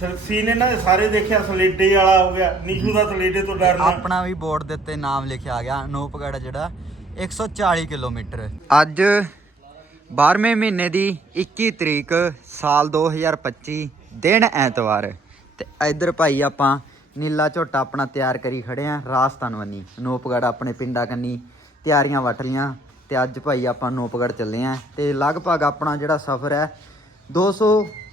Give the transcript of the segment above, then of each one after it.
ਸੀਨੇ ਨਾ ਸਾਰੇ ਦੇਖਿਆ ਸਲੇਡੇ ਵਾਲਾ ਹੋ ਗਿਆ ਨੀਸ਼ੂ ਦਾ ਸਲੇਡੇ ਤੋਂ ਡਰਨਾ। ਆਪਣਾ ਵੀ ਬੋਰਡ ਦੇ ਉੱਤੇ ਨਾਮ ਲਿਖਿਆ ਗਿਆ ਅਨੂਪਗੜ ਜਿਹੜਾ 140 ਕਿਲੋਮੀਟਰ। ਅੱਜ 12ਵੇਂ ਮਹੀਨੇ ਦੀ 21 ਤਰੀਕ ਸਾਲ 2025 ਦਿਨ ਐਤਵਾਰ। ਤੇ ਇੱਧਰ ਭਾਈ ਆਪਾਂ ਨੀਲਾ ਝੋਟਾ ਆਪਣਾ ਤਿਆਰ ਕਰੀ ਖੜੇ ਆ ਰਾਜਸਥਾਨ ਵੰਨੀ ਅਨੂਪਗੜ ਆਪਣੇ ਪਿੰਡਾਂ ਕੰਨੀ ਤਿਆਰੀਆਂ ਵੱਟ ਲੀਆਂ ਤੇ ਅੱਜ ਭਾਈ ਆਪਾਂ ਅਨੂਪਗੜ ਚੱਲੇ ਆ। ਤੇ ਲਗਭਗ ਆਪਣਾ ਜਿਹੜਾ ਸਫ਼ਰ ਹੈ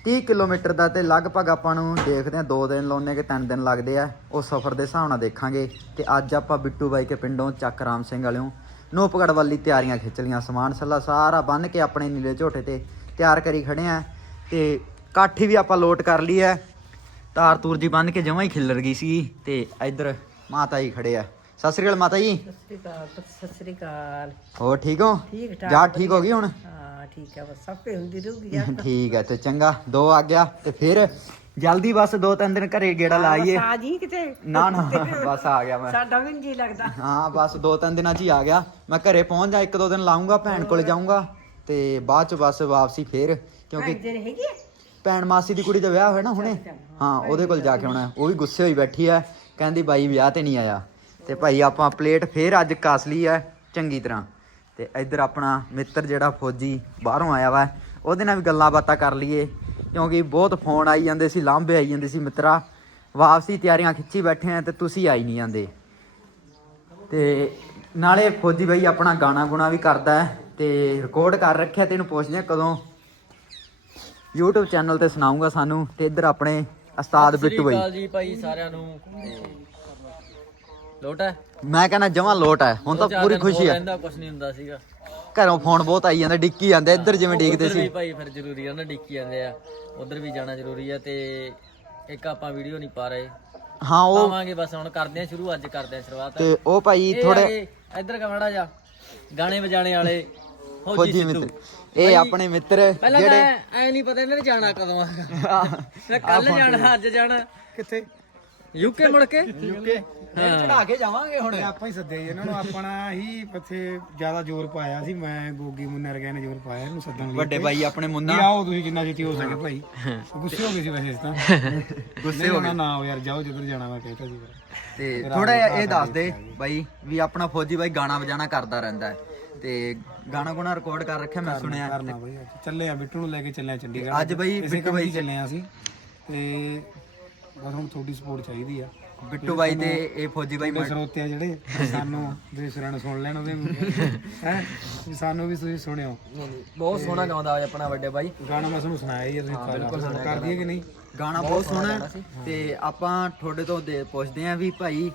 230 ਕਿਲੋਮੀਟਰ ਦਾ ਤੇ ਲਗਭਗ ਆਪਾਂ ਨੂੰ ਦੇਖਦੇ ਆ 2 ਦਿਨ ਲਾਉਣੇ ਕਿ 3 ਦਿਨ ਲੱਗਦੇ ਆ। ਉਹ ਸਫ਼ਰ ਦੇ ਹਿਸਾਬ ਨਾਲ ਦੇਖਾਂਗੇ ਤੇ ਅੱਜ ਆਪਾਂ ਬਿੱਟੂ ਬਾਈ ਕੇ ਪਿੰਡੋਂ ਚੱਕ ਰਾਮ ਸਿੰਘ ਵਾਲਿਓਂ ਨੂਪਗੜ ਵਾਲੀ ਤਿਆਰੀਆਂ ਖਿੱਚ ਲੀਆਂ ਸਮਾਨ ਸੱਲਾ ਸਾਰਾ ਬੰਨ ਕੇ ਆਪਣੇ ਨੀਲੇ ਝੋਟੇ ਤੇ ਤਿਆਰ ਕਰੀ ਖੜੇ ਆ ਤੇ ਕਾਠੀ ਵੀ ਆਪਾਂ ਲੋਟ ਕਰ ਲਈ ਐ ਤਾਰ ਤੂਰ ਜੀ ਬੰਨ ਕੇ ਜਮਾਂ ਹੀ ਖਿੱਲਰ ਗਈ ਸੀ ਤੇ ਇੱਧਰ ਮਾਤਾ ਜੀ ਖੜੇ ਆ। ਸਤਿ ਸ੍ਰੀ ਅਕਾਲ ਮਾਤਾ ਜੀ। ਸਤਿ ਸ੍ਰੀ ਅਕਾਲ ਸਤਿ ਸ੍ਰੀ ਅਕਾਲ। ਹੋਰ ਠੀਕ ਹੋ? ਠੀਕ ਠਾਕ ਜਾ ਠੀਕ ਹੋ ਗਈ ਹੁਣ? ਹਾਂ। ਠੀਕ ਹੈ ਬਸ ਕੁਝ ਹੁੰਦੀ ਰਹੂਗੀ ਯਾਰ। ਠੀਕ ਹੈ ਤੇ ਚੰਗਾ ਦੋ ਆ ਗਿਆ ਤੇ ਫਿਰ ਜਲਦੀ ਬਸ ਦੋ ਤਿੰਨ ਦਿਨ ਘਰੇ ਗੇੜਾ ਲਾਈਏ। ਆ ਜੀ ਕਿਤੇ? ਨਾ ਨਾ ਬਸ ਆ ਗਿਆ ਮੈਂ। ਸਾਡਾ ਵੀ ਜੀ ਲੱਗਦਾ। ਹਾਂ ਬਸ ਦੋ ਤਿੰਨ ਦਿਨਾਂ 'ਚ ਹੀ ਆ ਗਿਆ। ਮੈਂ ਘਰੇ ਪਹੁੰਚ ਜਾ ਇੱਕ ਦੋ ਦਿਨ ਲਾਉਂਗਾ ਭੈਣ ਕੋਲ ਜਾਊਂਗਾ ਤੇ ਬਾਅਦ 'ਚ ਬਸ ਵਾਪਸੀ ਫੇਰ ਕਿਉਂਕਿ ਜਿਹੜੇ ਹੈਗੀ ਆ? ਭੈਣ ਮਾਸੀ ਦੀ ਕੁੜੀ ਦਾ ਵਿਆਹ ਹੋਇਆ ਨਾ ਹੁਣੇ? ਹਾਂ ਉਹਦੇ ਕੋਲ ਜਾ ਕੇ ਆਉਣਾ। ਉਹ ਵੀ ਗੁੱਸੇ ਹੋਈ ਬੈਠੀ ਐ ਕਹਿੰਦੀ ਬਾਈ ਵਿਆਹ ਤੇ ਨਹੀਂ ਆਇਆ। ਤੇ ਭਾਈ ਆਪਾਂ ਪਲੇਟ ਫੇਰ ਅੱਜ ਕਸ ਲਈ ਐ ਚੰਗੀ ਤਰ੍ਹਾਂ। ਤੇ ਇੱਧਰ ਆਪਣਾ ਮਿੱਤਰ ਜਿਹੜਾ ਫੌਜੀ ਬਾਹਰੋਂ ਆਇਆ ਵਾ, ਉਹਦੇ ਨਾਲ ਵੀ ਗੱਲਾਂ ਬਾਤਾਂ ਕਰ ਲਈਏ, ਕਿਉਂਕਿ ਬਹੁਤ ਫੋਨ ਆਈ ਜਾਂਦੇ ਸੀ, ਲਾਂਭੇ ਆਈ ਜਾਂਦੇ ਸੀ ਮਿੱਤਰਾ। ਵਾਪਸੀ ਤਿਆਰੀਆਂ ਖਿੱਚੀ ਬੈਠੇ ਆ ਤੇ ਤੁਸੀਂ ਆਈ ਨਹੀਂ ਜਾਂਦੇ। ਤੇ ਨਾਲੇ ਫੌਜੀ ਬਾਈ ਆਪਣਾ ਗਾਣਾ ਗੁਣਾ ਵੀ ਕਰਦਾ ਹੈ ਤੇ ਰਿਕਾਰਡ ਕਰ ਰੱਖਿਆ ਤੇ ਇਹਨੂੰ ਪੁੱਛਦੇ ਆ ਕਦੋਂ। YouTube ਚੈਨਲ ਤੇ ਸੁਣਾਉਂਗਾ ਸਾਨੂੰ ਤੇ ਇੱਧਰ ਆਪਣੇ ਉਸਤਾਦ ਬਿੱਟੂ ਬਾਈ। ਜੀ ਭਾਈ ਸਾਰਿਆਂ ਨੂੰ। ਤੇ ਮੈਂ ਕਹਿੰਦਾ ਜਮਾਂ ਲੋਟ ਹੈ ਹੁਣ ਤਾਂ ਪੂਰੀ ਖੁਸ਼ੀ ਹੈ ਰਹਿੰਦਾ ਕੁਝ ਨਹੀਂ ਹੁੰਦਾ ਸੀਗਾ। ਘਰੋਂ ਫੋਨ ਬਹੁਤ ਆਈ ਜਾਂਦੇ ਡਿੱਕੀ ਜਾਂਦੇ ਇੱਧਰ ਜਿਵੇਂ ਵੀ ਸੀ। ਭਾਈ ਫਿਰ ਜ਼ਰੂਰੀ ਆ ਨਾ ਡਿੱਕੀ ਜਾਂਦੇ ਆ। ਉਧਰ ਵੀ ਜਾਣਾ ਜ਼ਰੂਰੀ ਆ ਤੇ ਇੱਕ ਆਪਾਂ ਵੀਡੀਓ ਨਹੀਂ ਪਾ ਰਹੇ। ਹਾਂ ਉਹ ਪਾਵਾਂਗੇ ਬਸ ਹੁਣ ਕਰਦੇ ਆ ਸ਼ੁਰੂ ਅੱਜ ਕਰਦੇ ਆ ਸ਼ੁਰੂਆਤ। ਤੇ ਉਹ ਭਾਈ ਥੋੜੇ ਇੱਧਰ ਕਮੜਾ ਜਾ ਗਾਣੇ ਵਜਾਣੇ ਵਾਲੇ ਫੌਜੀ ਮਿੱਤਰ। ਇਹ ਆਪਣੇ ਮਿੱਤਰ ਜਿਹੜੇ ਐ ਨਹੀਂ ਪਤਾ ਇਹਨਾਂ ਨੇ ਜਾਣਾ ਕਦੋਂ ਆ। ਕੱਲ ਜਾਣਾ ਅੱਜ ਜਾਣਾ। ਕਿੱਥੇ? ਯੂਕੇ ਮੁੜ ਕੇ? ਯੂਕੇ। ਚੜਾ ਕੇ ਜਾਵਾਂਗੇ ਹੁਣ। ਆਪਾਂ ਹੀ ਸੱਦੇ ਜੀ ਇਹਨਾਂ ਨੂੰ ਆਪਣਾ ਹੀ ਇੱਥੇ ਜ਼ਿਆਦਾ ਜ਼ੋਰ ਪਾਇਆ ਸੀ ਮੈਂ ਗੋਗੀ ਮੁੰਨਾ ਵਰਗਿਆਂ ਨੇ ਜ਼ੋਰ ਪਾਇਆ ਇਹਨੂੰ ਸੱਦਣ ਲਈ ਵੱਡੇ ਭਾਈ ਆਪਣੇ ਮੁੰਨਾ। ਆਓ ਤੁਸੀਂ ਜਿੰਨਾ ਛੇਤੀ ਹੋ ਸਕੇ ਭਾਈ। ਗੁੱਸੇ ਹੋ ਗਏ ਸੀ ਵੈਸੇ ਤਾਂ। ਗੁੱਸੇ ਹੋ ਗਏ। ਨਾ ਆਓ ਯਾਰ ਜਾਓ ਜਿੱਧਰ ਜਾਣਾ ਮੈਂ ਕਹਿਤਾ ਸੀ। ਤੇ ਥੋੜਾ ਜਿਹਾ ਇਹ ਦੱਸ ਦੇ ਬਾਈ ਵੀ ਆਪਣਾ ਫੌਜੀ ਬਾਈ ਗਾਣਾ ਵਜਾਣਾ ਕਰਦਾ ਰਹਿੰਦਾ ਹੈ। ਤੇ ਗਾਣਾ ਗੁਣਾ ਰਿਕਾਰਡ ਕਰ ਰੱਖਿਆ ਮੈਂ ਸੁਣਿਆ। ਭਾਈ ਚੱਲੇ ਆ ਬਿੱਟੂ ਨੂੰ ਲੈ ਕੇ ਚੱਲੇ ਆ ਚੰਡੀਗੜ੍ਹ। ਅੱਜ ਬਈ ਇਸੇ ਬਿੱਟੂ ਹੀ ਚੱਲੇ ਆ ਅਸੀਂ। ਤੇ ਬਸ ਹੁਣ ਤੁਹਾਡੀ ਸਪੋਰਟ ਚਾਹੀਦੀ ਆ। ਬਿੱਟੂ ਬਾਈ ਤੇ ਇਹ ਫੌਜੀ ਬਾਈ ਤੁਹਾਡੇ ਸਰੋਤੇ ਆ ਜਿਹੜੇ ਸਾਨੂੰ ਦੂਸਰਿਆਂ ਨੂੰ ਸੁਣ ਲੈਣ ਉਹਦੇ ਹੈ? ਸਾਨੂੰ ਵੀ ਤੁਸੀਂ ਸੁਣਿਓ। ਬਹੁਤ ਸੋਹਣਾ ਗਾਉਂਦਾ ਆ ਆਪਣਾ ਵੱਡੇ ਭਾਈ ਗਾਣਾ ਮੈਂ ਤੁਹਾਨੂੰ ਸੁਣਾਇਆ ਹੀ ਆ, ਤੁਸੀਂ ਬਿਲਕੁਲ ਕਰ ਦਈਏ ਕਿ ਨਹੀਂ? ਗਾਣਾ ਬਹੁਤ ਸੋਹਣਾ ਤੇ ਆਪਾਂ ਤੁਹਾਡੇ ਤੋਂ ਪੁੱਛਦੇ ਆਂ ਵੀ ਭਾਈ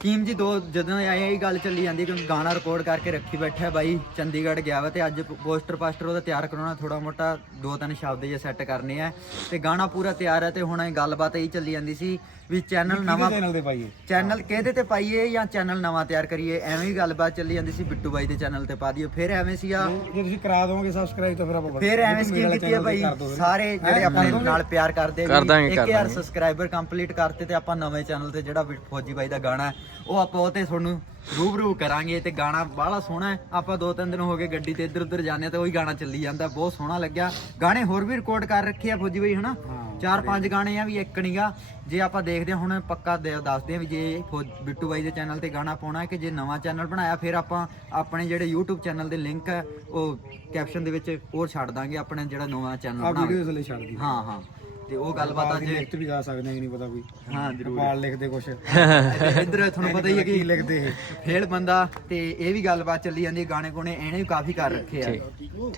ਸਕੀਮ ਜੀ ਦੋ ਜਦੋਂ ਆਏ ਇਹ ਗੱਲ ਚੱਲੀ ਜਾਂਦੀ ਕਿਉਂਕਿ ਗਾਣਾ ਰਿਕਾਰਡ ਕਰਕੇ ਰੱਖੀ ਬੈਠਾ ਬਾਈ ਚੰਡੀਗੜ੍ਹ ਗਿਆ ਵਾ ਤੇ ਅੱਜ ਪੋਸਟਰ ਪਾਸਟਰ ਉਹਦਾ ਤਿਆਰ ਕਰਾਉਣਾ ਥੋੜਾ ਮੋਟਾ ਦੋ ਤਿੰਨ ਸ਼ਬਦ ਜੇ ਸੈੱਟ ਕਰਨੇ ਆ। ਤੇ ਗਾਣਾ ਪੂਰਾ ਤਿਆਰ ਹੈ ਤੇ ਹੁਣ ਇਹ ਗੱਲਬਾਤ ਇਹ ਚੱਲੀ ਜਾਂਦੀ ਸੀ ਵੀ ਚੈਨਲ ਨਵਾਂ ਚੈਨਲ ਤੇ ਪਾਈਏ? ਚੈਨਲ ਕਿਹਦੇ ਤੇ ਪਾਈਏ ਜਾਂ ਚੈਨਲ ਨਵਾਂ ਤਿਆਰ ਕਰੀਏ? ਐਵੇਂ ਹੀ ਗੱਲਬਾਤ ਚੱਲੀ ਜਾਂਦੀ ਸੀ ਬਿੱਟੂ ਬਾਈ ਦੇ ਚੈਨਲ ਤੇ ਪਾ ਦਈਏ ਫਿਰ ਐਵੇਂ ਸੀਗਾ ਜੇ ਤੁਸੀਂ ਕਰਾ ਦੋਗੇ ਸਬਸਕ੍ਰਾਈਬ ਤਾਂ ਫਿਰ ਆਪਾਂ ਫਿਰ ਐਵੇਂ ਸਕੀਮ ਕੀਤੀ ਹੈ ਭਾਈ ਸਾਰੇ ਜਿਹੜੇ ਆਪਣੇ ਨਾਲ ਪਿਆਰ ਕਰਦੇ ਆ ਵੀ 1000 ਸਬਸਕ੍ਰਾਈਬਰ ਕੰਪਲੀਟ ਕਰਤੇ ਤੇ ਆਪਾਂ ਨਵੇਂ ਚੈਨਲ ਤੇ ਜਿਹੜਾ ਫੌਜੀ ਬਾਈ ਦਾ ਗਾਣਾ ਹੈ, ਉਹ ਆਪਾਂ ਉਹ ਤੇ ਤੁਹਾਨੂੰ ਰੂਬਰੂ ਕਰਾਂਗੇ ਤੇ ਗਾਣਾ ਬਾਹਲਾ ਸੋਹਣਾ ਹੈ। ਆਪਾਂ ਦੋ ਤਿੰਨ ਦਿਨ ਹੋ ਗਏ ਗੱਡੀ ਤੇ ਇੱਧਰ ਉੱਧਰ ਜਾਂਦੇ ਤੇ ਉਹੀ ਗਾਣਾ ਚੱਲੀ ਜਾਂਦਾ ਬਹੁਤ ਸੋਹਣਾ ਲੱਗਿਆ। ਗਾਣੇ ਹੋਰ ਵੀ ਰਿਕਾਰਡ ਕਰ ਰੱਖੇ ਆ ਫੌਜੀ ਬਾਈ ਹਨਾ? ਚਾਰ ਪੰਜ ਗਾਣੇ ਆ ਵੀ ਇੱਕ ਨਹੀਂਗਾ ਜੇ ਆਪਾਂ ਦੇਖਦੇ ਹੁਣ ਪੱਕਾ ਦੱਸਦੇ ਆ ਵੀ ਜੇ ਬਿੱਟੂ ਬਾਈ ਦੇ ਚੈਨਲ ਤੇ ਗਾਣਾ ਪਾਉਣਾ ਹੈ ਕਿ ਜੇ ਨਵਾਂ ਚੈਨਲ ਬਣਾਇਆ ਫਿਰ ਆਪਾਂ ਆਪਣੇ ਜਿਹੜੇ YouTube ਚੈਨਲ ਦੇ ਲਿੰਕ ਹੈ ਉਹ ਕੈਪਸ਼ਨ ਦੇ ਵਿੱਚ ਉਹ ਛੱਡ ਦਾਂਗੇ ਆਪਣੇ ਜਿਹੜਾ ਨਵਾਂ ਚੈਨਲ ਬਣਾ ਛੱਡ ਦੀ ਹਾਂ ਹਾਂ। ਤੇ ਉਹ ਗੱਲਬਾਤ ਅੱਜ ਲਿਖਤ ਵੀ ਗਾ ਸਕਦੇ ਨਹੀਂ ਪਤਾ ਕੋਈ। ਹਾਂ ਜ਼ਰੂਰ। ਪਾਲ ਲਿਖਦੇ ਕੁਛ। ਇੱਧਰ ਤੁਹਾਨੂੰ ਪਤਾ ਹੀ ਹੈ ਕੀ ਕਿ ਲਿਖਦੇ ਇਹ? ਫੇਲ ਬੰਦਾ ਤੇ ਇਹ ਵੀ ਗੱਲਬਾਤ ਚੱਲੀ ਜਾਂਦੀ ਹੈ ਗਾਣੇ ਗੁਣੇ ਇਹਨੇ ਵੀ ਕਾਫੀ ਕਰ ਰੱਖੇ ਆ।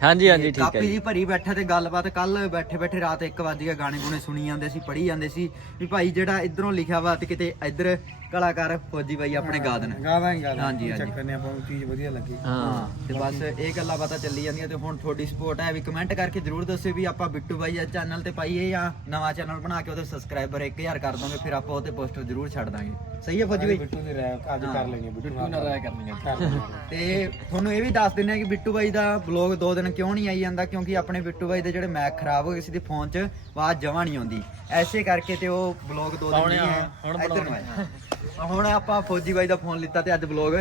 ਹਾਂਜੀ ਹਾਂਜੀ ਠੀਕ ਕਾਪੀ ਜੀ। ਭਰੀ ਬੈਠਾ ਤੇ ਗੱਲਬਾਤ ਕੱਲ ਬੈਠੇ ਬੈਠੇ ਰਾਤ 1 ਵਜ ਗਿਆ ਗਾਣੇ ਗੁਣੇ ਸੁਣੀ ਜਾਂਦੇ ਸੀ ਪੜ੍ਹੀ ਜਾਂਦੇ ਸੀ। ਵੀ ਭਾਈ ਜਿਹੜਾ ਇਧਰੋਂ ਲਿਖਿਆ ਵਾ ਤੇ ਕਿਤੇ ਇੱਧਰ ਕਲਾਕਾਰ ਫੌਜੀ ਬਾਈ ਆਪਣੇ ਗਾ ਦੇਣ ਗਾ ਦਾਂਗੇ ਗਾ ਹਾਂਜੀ, ਹਾਂਜੀ। ਚੱਕਰ ਆਪਾਂ ਨੂੰ ਚੀਜ਼ ਵਧੀਆ ਲੱਗੀ। ਹਾਂ ਤੇ ਬਸ ਇਹ ਗੱਲਾਂ ਬਾਤਾਂ ਚੱਲੀ ਜਾਂਦੀਆਂ ਤੇ ਹੁਣ ਤੁਹਾਡੀ ਸਪੋਰਟ ਹੈ ਵੀ ਕਮੈਂਟ ਕਰਕੇ ਜਰੂਰ ਦੱਸਿਓ ਵੀ ਆਪਾਂ ਬਿੱਟੂ ਬਾਈ ਦਾ ਚੈਨਲ ਤੇ ਪਾਈਏ ਜਾਂ ਨਵਾਂ ਚੈਨਲ ਬਣਾ ਕੇ ਉਹਦੇ ਸਬਸਕ੍ਰਾਈਬਰ 1000 ਕਰ ਦੋਗੇ ਫਿਰ ਆਪਾਂ ਉਹਤੇ ਪੋਸਟਰ ਜਰੂਰ ਛੱਡ ਦਾਂਗੇ। ਸਹੀ ਹੈ ਫੌਜੀ ਬਾਈ? ਬਿੱਟੂ ਦੀ ਰਾਇ ਅੱਜ ਕਰ ਲੈਣੀ ਬਿੱਟੂ ਨਾਲ ਰਾਇ ਕਰਨੀ ਕਰ ਲੈਣੀ ਆ। ਤੇ ਤੁਹਾਨੂੰ ਇਹ ਵੀ ਦੱਸ ਦਿੰਦੇ ਆ ਕਿ ਬਿੱਟੂ ਬਾਈ ਦਾ ਬਲੌਗ ਦੋ ਦਿਨ ਕਿਉਂ ਨਹੀਂ ਆਈ ਜਾਂਦਾ ਕਿਉਂਕਿ ਆਪਣੇ ਬਿੱਟੂ ਬਾਈ ਦੇ ਜਿਹੜੇ ਮੈਕ ਖਰਾਬ ਹੋ ਗਏ ਸੀ ਤੇ ਫੋਨ 'ਚ ਆਵਾਜ਼ ਜਮਾ ਨਹੀਂ ਆਉਂਦੀ। ਐਸੇ ਕਰਕੇ ਤੇ ਉਹ ਬਲੌਗ ਦੋ ਦਿਨ ਨਹੀਂ ਹੈ ਹੁਣ ਇੱਧਰ ਨੂੰ ਆਇਆ। ਹੁਣ ਆਪਾਂ ਫੌਜੀ ਬਾਈ ਦਾ ਫੋਨ ਲਿੱਤਾ ਤੇ ਅੱਜ ਬਲੌਗ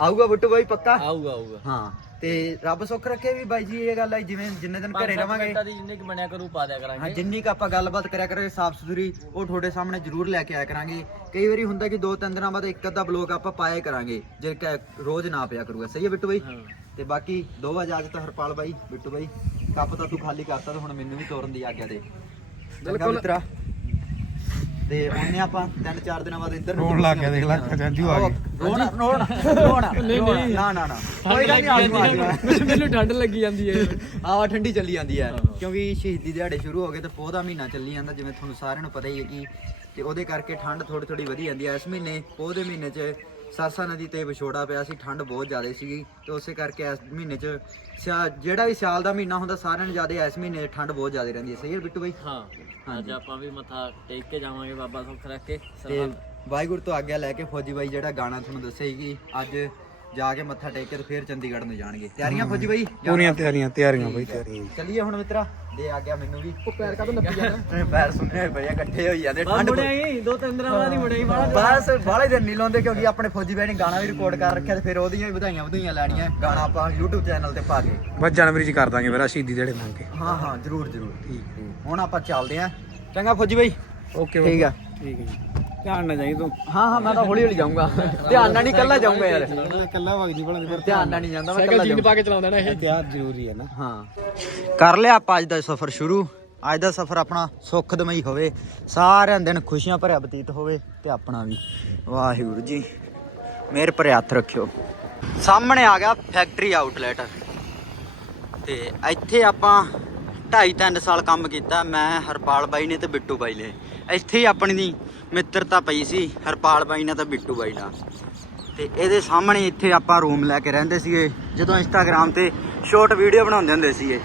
ਆਊਗਾ ਬਿੱਟੂ ਬਾਈ ਪੱਕਾ? ਆਊਗਾ ਆਊਗਾ। ਹਾਂ ਤੇ ਰੱਬ ਸੁੱਖ ਰੱਖੇ ਵੀ ਬਾਈ ਜੀ ਇਹ ਗੱਲ ਹੈ ਜਿਵੇਂ ਜਿੰਨੇ ਦਿਨ ਘਰੇ ਰਵਾਂਗੇ। ਦੀ ਜਿੰਨੇ ਕਿ ਬਣਿਆ ਕਰੂ ਪਾ ਦਿਆ ਹਾਂ ਕਰਾਂਗੇ ਜਿੰਨੀ ਕ ਆਪਾਂ ਗੱਲਬਾਤ ਕਰਿਆ ਕਰਾਂਗੇ ਸਾਫ਼ ਸੁਥਰੀ ਉਹ ਤੁਹਾਡੇ ਸਾਹਮਣੇ ਜ਼ਰੂਰ ਲੈ ਕੇ ਆਇਆ ਕਰਾਂਗੇ। ਕਈ ਵਾਰੀ ਹੁੰਦਾ ਕਿ ਦੋ ਤਿੰਨ ਦਿਨਾਂ ਬਾਅਦ ਇੱਕ ਅੱਧਾ ਬਲੌਗ ਆਪਾਂ ਪਾਇਆ ਕਰਾਂਗੇ ਜੇ ਕਿ ਰੋਜ਼ ਨਾ ਪਿਆ ਕਰੂਗਾ। ਸਹੀ ਹੈ ਬਿੱਟੂ ਬਾਈ? ਤੇ ਬਾਕੀ ਦੋ ਵਜਾਜ ਤਾਂ ਹਰਪਾਲ ਬਾਈ ਬਿੱਟੂ ਬਾਈ ਕੱਪ ਤਾਂ ਤੂੰ ਖਾਲੀ ਕਰਤਾ ਤੇ ਹੁਣ ਮੈਨੂੰ ਵੀ ਤੋਰਨ ਦੀ ਆਗਿਆ ਦੇ। ਬਿਲਕੁਲ। ਮਿੱਤਰਾ। ਤੇ ਉਹਨੇ ਆਪਾਂ ਤਿੰਨ ਚਾਰ ਦਿਨਾਂ ਬਾਅਦ ਇੱਧਰ ਨੂੰ ਰੋਣ ਲੱਗ ਗਿਆ ਦੇਖ ਲੈ ਚਾਚੂ ਆ ਗਏ ਰੋਣਾ ਰੋਣਾ ਰੋਣਾ ਨਾ ਨਾ ਨਾ। ਕੋਈ ਗੱਲ ਨਹੀਂ ਆਜੂ ਆਜੂ ਮੈਨੂੰ ਠੰਡ ਲੱਗੀ ਜਾਂਦੀ ਹੈ। ਆਵਾ ਠੰਡੀ ਚੱਲੀ ਜਾਂਦੀ ਹੈ। ਕਿਉਂਕਿ ਸ਼ਹੀਦੀ ਦਿਹਾੜੇ ਸ਼ੁਰੂ ਹੋ ਗਏ ਤੇ ਪੋਹ ਦਾ ਮਹੀਨਾ ਚੱਲੀ ਜਾਂਦਾ ਜਿਵੇਂ ਤੁਹਾਨੂੰ ਸਾਰਿਆਂ ਨੂੰ ਪਤਾ ਹੀ ਹੈ ਕਿ ਤੇ ਉਹਦੇ ਕਰਕੇ ਠੰਡ ਥੋੜੀ ਥੋੜੀ ਵਧੀ ਜਾਂਦੀ ਹੈ। ਇਸ ਮਹੀਨੇ ਪੋਹ ਦੇ ਮਹੀਨੇ 'ਚ ਸਰਸਾ ਨਦੀ ਤੇ ਵਿਛੋੜਾ ਪਿਆ ਸੀ ਠੰਡ ਬਹੁਤ ਜ਼ਿਆਦਾ ਸੀਗੀ ਤੇ ਉਸੇ ਕਰਕੇ ਇਸ ਮਹੀਨੇ 'ਚ ਸਿਆ- ਜਿਹੜਾ ਵੀ ਸਿਆਲ ਦਾ ਮਹੀਨਾ ਹੁੰਦਾ ਸਾਰਿਆਂ ਨੂੰ ਜ਼ਿਆਦਾ ਇਸ ਮਹੀਨੇ ਠੰਡ ਬਹੁਤ ਜ਼ਿਆਦਾ ਰਹਿੰਦੀ ਹੈ। ਸਹੀ ਹੈ ਬਿੱਟੂ ਬਾਈ? ਹਾਂ ਅੱਜ ਆਪਾਂ ਵੀ ਮੱਥਾ ਟੇਕ ਕੇ ਜਾਵਾਂਗੇ ਬਾਬਾ ਸੁੱਖ ਰੱਖ ਕੇ ਤੇ ਵਾਹਿਗੁਰੂ ਤੋਂ ਆਗਿਆ ਲੈ ਕੇ ਫੌਜੀ ਬਾਈ ਜਿਹੜਾ ਗਾਣਾ ਤੁਹਾਨੂੰ ਦੱਸਿਆ ਸੀ ਕਿ ਅੱਜ ਜਾ ਕੇ ਮੱਥਾ ਟੇਕ ਕੇ ਤੇ ਫਿਰ ਚੰਡੀਗੜ੍ਹ ਨੂੰ ਜਾਣਗੇ। ਤਿਆਰੀਆਂ ਫੌਜੀ ਬਾਈ? ਪੂਰੀਆਂ ਤਿਆਰੀਆਂ ਤਿਆਰੀਆਂ ਬਾਈ ਤਿਆਰੀਆਂ। ਚੱਲੀਏ ਹੁਣ ਮਿੱਤਰਾ। ਦੇ ਆ ਗਿਆ ਮੈਨੂੰ ਵੀ। ਉਹ ਪੈਰ ਕਾਹਦੋਂ ਨੱਪੀ ਜਾਂਦਾ? ਪੈਰ ਹੋਏ ਪਏ ਇਕੱਠੇ ਹੋਈ ਜਾਂਦੇ। ਠੰਡ ਮੁੜਿਆ ਹੀ ਦੋ ਤਿੰਨ ਦਿਨਾਂ ਬਾਅਦ ਹੀ ਮੁੜਿਆ ਹੀ ਬਸ ਬਾਹਲੇ ਦਿਨ ਨਹੀਂ ਲਾਉਂਦੇ ਕਿਉਂਕਿ ਆਪਣੇ ਫੌਜੀ ਬਾਈ ਨੇ ਗਾਣਾ ਵੀ ਰਿਕਾਰਡ ਕਰ ਰੱਖਿਆ ਤੇ ਫਿਰ ਉਹਦੀਆਂ ਵੀ ਵਧਾਈਆਂ ਵਧਾਈਆਂ ਲੈਣੀਆਂ। ਗਾਣਾ ਆਪਾਂ YouTube ਚੈਨਲ ਤੇ ਪਾ ਕੇ। ਬਸ ਜਨਵਰੀ ਚ ਕਰ ਦਾਂਗੇ ਮੇਰਾ ਸ਼ਹੀਦੀ ਦਿਹਾੜੇ ਮੰਗ ਕੇ। ਹਾਂ ਹਾਂ ਜਰੂਰ ਜਰੂਰ। ਠੀਕ। ਹੁਣ ਆਪਾਂ ਚੱਲਦੇ ਆਂ। ਚੰਗਾ ਫੌਜੀ ਬਾਈ। ਓਕੇ ਠੀਕ ਆ। ਠੀਕ ਹੈ ਧਿਆਨ ਨਾਲ ਜਾਈ ਤੂੰ। ਹਾਂ ਹਾਂ ਮੈਂ ਤਾਂ ਹੌਲੀ ਹੌਲੀ ਜਾਊਂਗਾ। ਧਿਆਨ ਨਾਲ ਨਹੀਂ ਕੱਲਾ ਜਾਊਂਗਾ ਯਾਰ। ਕੱਲਾ ਵਗ ਜੀ ਭਲਾ ਧਿਆਨ ਨਾਲ ਨਹੀਂ ਜਾਂਦਾ ਮੈਂ ਕੱਲਾ ਜਾਊਂਗਾ। ਪਾ ਕੇ ਚਲਾਉਂਦਾ ਨਾ ਇਹ। ਤਿਆਰ ਜ਼ਰੂਰੀ ਹੈ ਨਾ। ਹਾਂ। ਕਰ ਲਿਆ ਆਪਾਂ ਅੱਜ ਦਾ ਸਫ਼ਰ ਸ਼ੁਰੂ। ਅੱਜ ਦਾ ਸਫ਼ਰ ਆਪਣਾ ਸੁਖਦਮਈ ਹੋਵੇ। ਸਾਰਿਆਂ ਦਿਨ ਖੁਸ਼ੀਆਂ ਭਰਿਆ ਬਤੀਤ ਹੋਵੇ ਤੇ ਆਪਣਾ ਵੀ। ਵਾਹਿਗੁਰੂ ਜੀ ਮੇਰ ਭਰੇ ਹੱਥ ਰੱਖਿਓ। ਸਾਹਮਣੇ ਆ ਗਿਆ ਫੈਕਟਰੀ ਆਊਟਲੈਟ ਤੇ ਇੱਥੇ ਆਪਾਂ 2.5 3 ਸਾਲ ਕੰਮ ਕੀਤਾ। ਮੈਂ ਹਰਪਾਲ ਬਾਈ ਨੇ ਤੇ ਬਿੱਟੂ ਬਾਈ ਨੇ। ਇੱਥੇ ਹੀ ਆਪਣੀ ਦੀ ਮਿੱਤਰਤਾ ਪਈ ਸੀ, ਹਰਪਾਲ ਬਾਈ ਨਾਲ ਤਾਂ ਬਿੱਟੂ ਬਾਈ ਨਾਲ। ਤੇ ਇਹਦੇ ਸਾਹਮਣੇ ਇੱਥੇ ਆਪਾਂ ਰੂਮ ਲੈ ਕੇ ਰਹਿੰਦੇ ਸੀਗੇ, ਜਦੋਂ ਇੰਸਟਾਗ੍ਰam ਤੇ ਸ਼ਾਰਟ ਵੀਡੀਓ ਬਣਾਉਂਦੇ ਹੁੰਦੇ ਸੀਗੇ।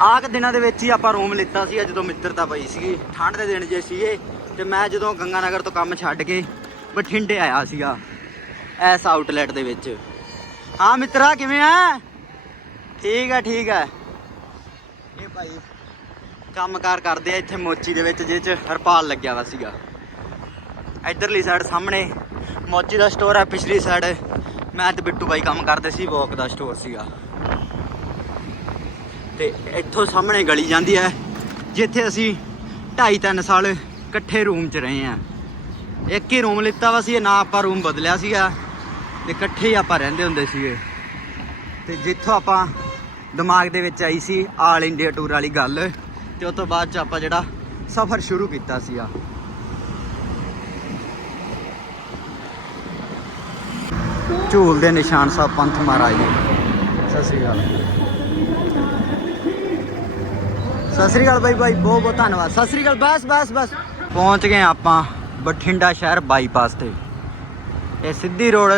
ਆਹ ਦਿਨਾਂ ਦੇ ਵਿੱਚ ਹੀ ਆਪਾਂ ਰੂਮ ਲਿੱਤਾ ਸੀ ਜਦੋਂ ਮਿੱਤਰਤਾ ਪਈ ਸੀਗੀ। ਠੰਡ ਦੇ ਦਿਨ ਜੇ ਸੀਗੇ, ਤੇ ਮੈਂ ਜਦੋਂ ਗੰਗਾ ਨਗਰ ਤੋਂ ਕੰਮ ਛੱਡ ਕੇ ਬਠਿੰਡੇ ਆਇਆ ਸੀਗਾ ਐਸ ਆਊਟਲੈਟ ਦੇ ਵਿੱਚ। ਹਾਂ ਮਿੱਤਰਾ, ਕਿਵੇਂ ਆ? ਠੀਕ ਆ ਠੀਕ ਆ। ਇਹ ਭਾਈ ਕੰਮਕਾਰ ਕਰਦੇ ਆ ਇੱਥੇ ਮੋਚੀ ਦੇ ਵਿੱਚ, ਜਿਹਦੇ ਚ ਹਰਪਾਲ ਲੱਗਿਆ ਵਾ ਸੀਗਾ। ਇਧਰਲੀ ਸਾਈਡ ਸਾਹਮਣੇ, ਮੋਚੀ ਦਾ ਸਟੋਰ ਆ, ਪਿਛਲੀ ਸਾਈਡ ਮੈਂ ਤੇ ਬਿੱਟੂ ਬਾਈ ਕੰਮ ਕਰਦੇ ਸੀ ਵੋਕ ਦਾ ਸਟੋਰ ਸੀਗਾ। ਤੇ ਇੱਥੋਂ ਸਾਹਮਣੇ ਗਲੀ ਜਾਂਦੀ ਹੈ ਜਿੱਥੇ ਅਸੀਂ 2.5 3 ਸਾਲ ਇਕੱਠੇ ਰੂਮ 'ਚ ਰਹੇ ਆ। ਇੱਕ ਹੀ ਰੂਮ ਲਿੱਤਾ ਵਾ ਸੀ ਨਾ ਆਪਾਂ ਰੂਮ ਬਦਲਿਆ ਸੀਗਾ। ਤੇ ਇਕੱਠੇ ਹੀ ਆਪਾਂ ਰਹਿੰਦੇ ਹੁੰਦੇ ਸੀਗੇ। ਤੇ ਜਿੱਥੋਂ ਆਪਾਂ ਦਿਮਾਗ ਦੇ ਵਿੱਚ ਆਈ ਸੀ ਆਲ ਇੰਡੀਆ ਟੂਰ ਵਾਲੀ ਗੱਲ। ਤੇ ਉਸ ਤੋਂ ਬਾਅਦ ਚ ਆਪਾਂ ਜਿਹੜਾ ਸਫ਼ਰ ਸ਼ੁਰੂ ਕੀਤਾ ਸੀਗਾ। ਝੂਲ ਦੇ ਨਿਸ਼ਾਨ ਸਾਹਿਬ ਪੰਥ ਮਹਾਰਾਜ ਸਤਿ ਸ੍ਰੀ ਅਕਾਲ। ਸਤਿ ਸ੍ਰੀ ਅਕਾਲ ਬਾਈ ਬਾਈ, ਬਹੁਤ ਬਹੁਤ ਧੰਨਵਾਦ। ਸਤਿ ਸ੍ਰੀ ਅਕਾਲ, ਬਸ ਬਸ ਬਸ। ਪਹੁੰਚ ਗਏ ਆਪਾਂ ਬਠਿੰਡਾ ਸ਼ਹਿਰ ਬਾਈਪਾਸ ਤੇ। ਇਹ ਸਿੱਧੀ ਰੋਡ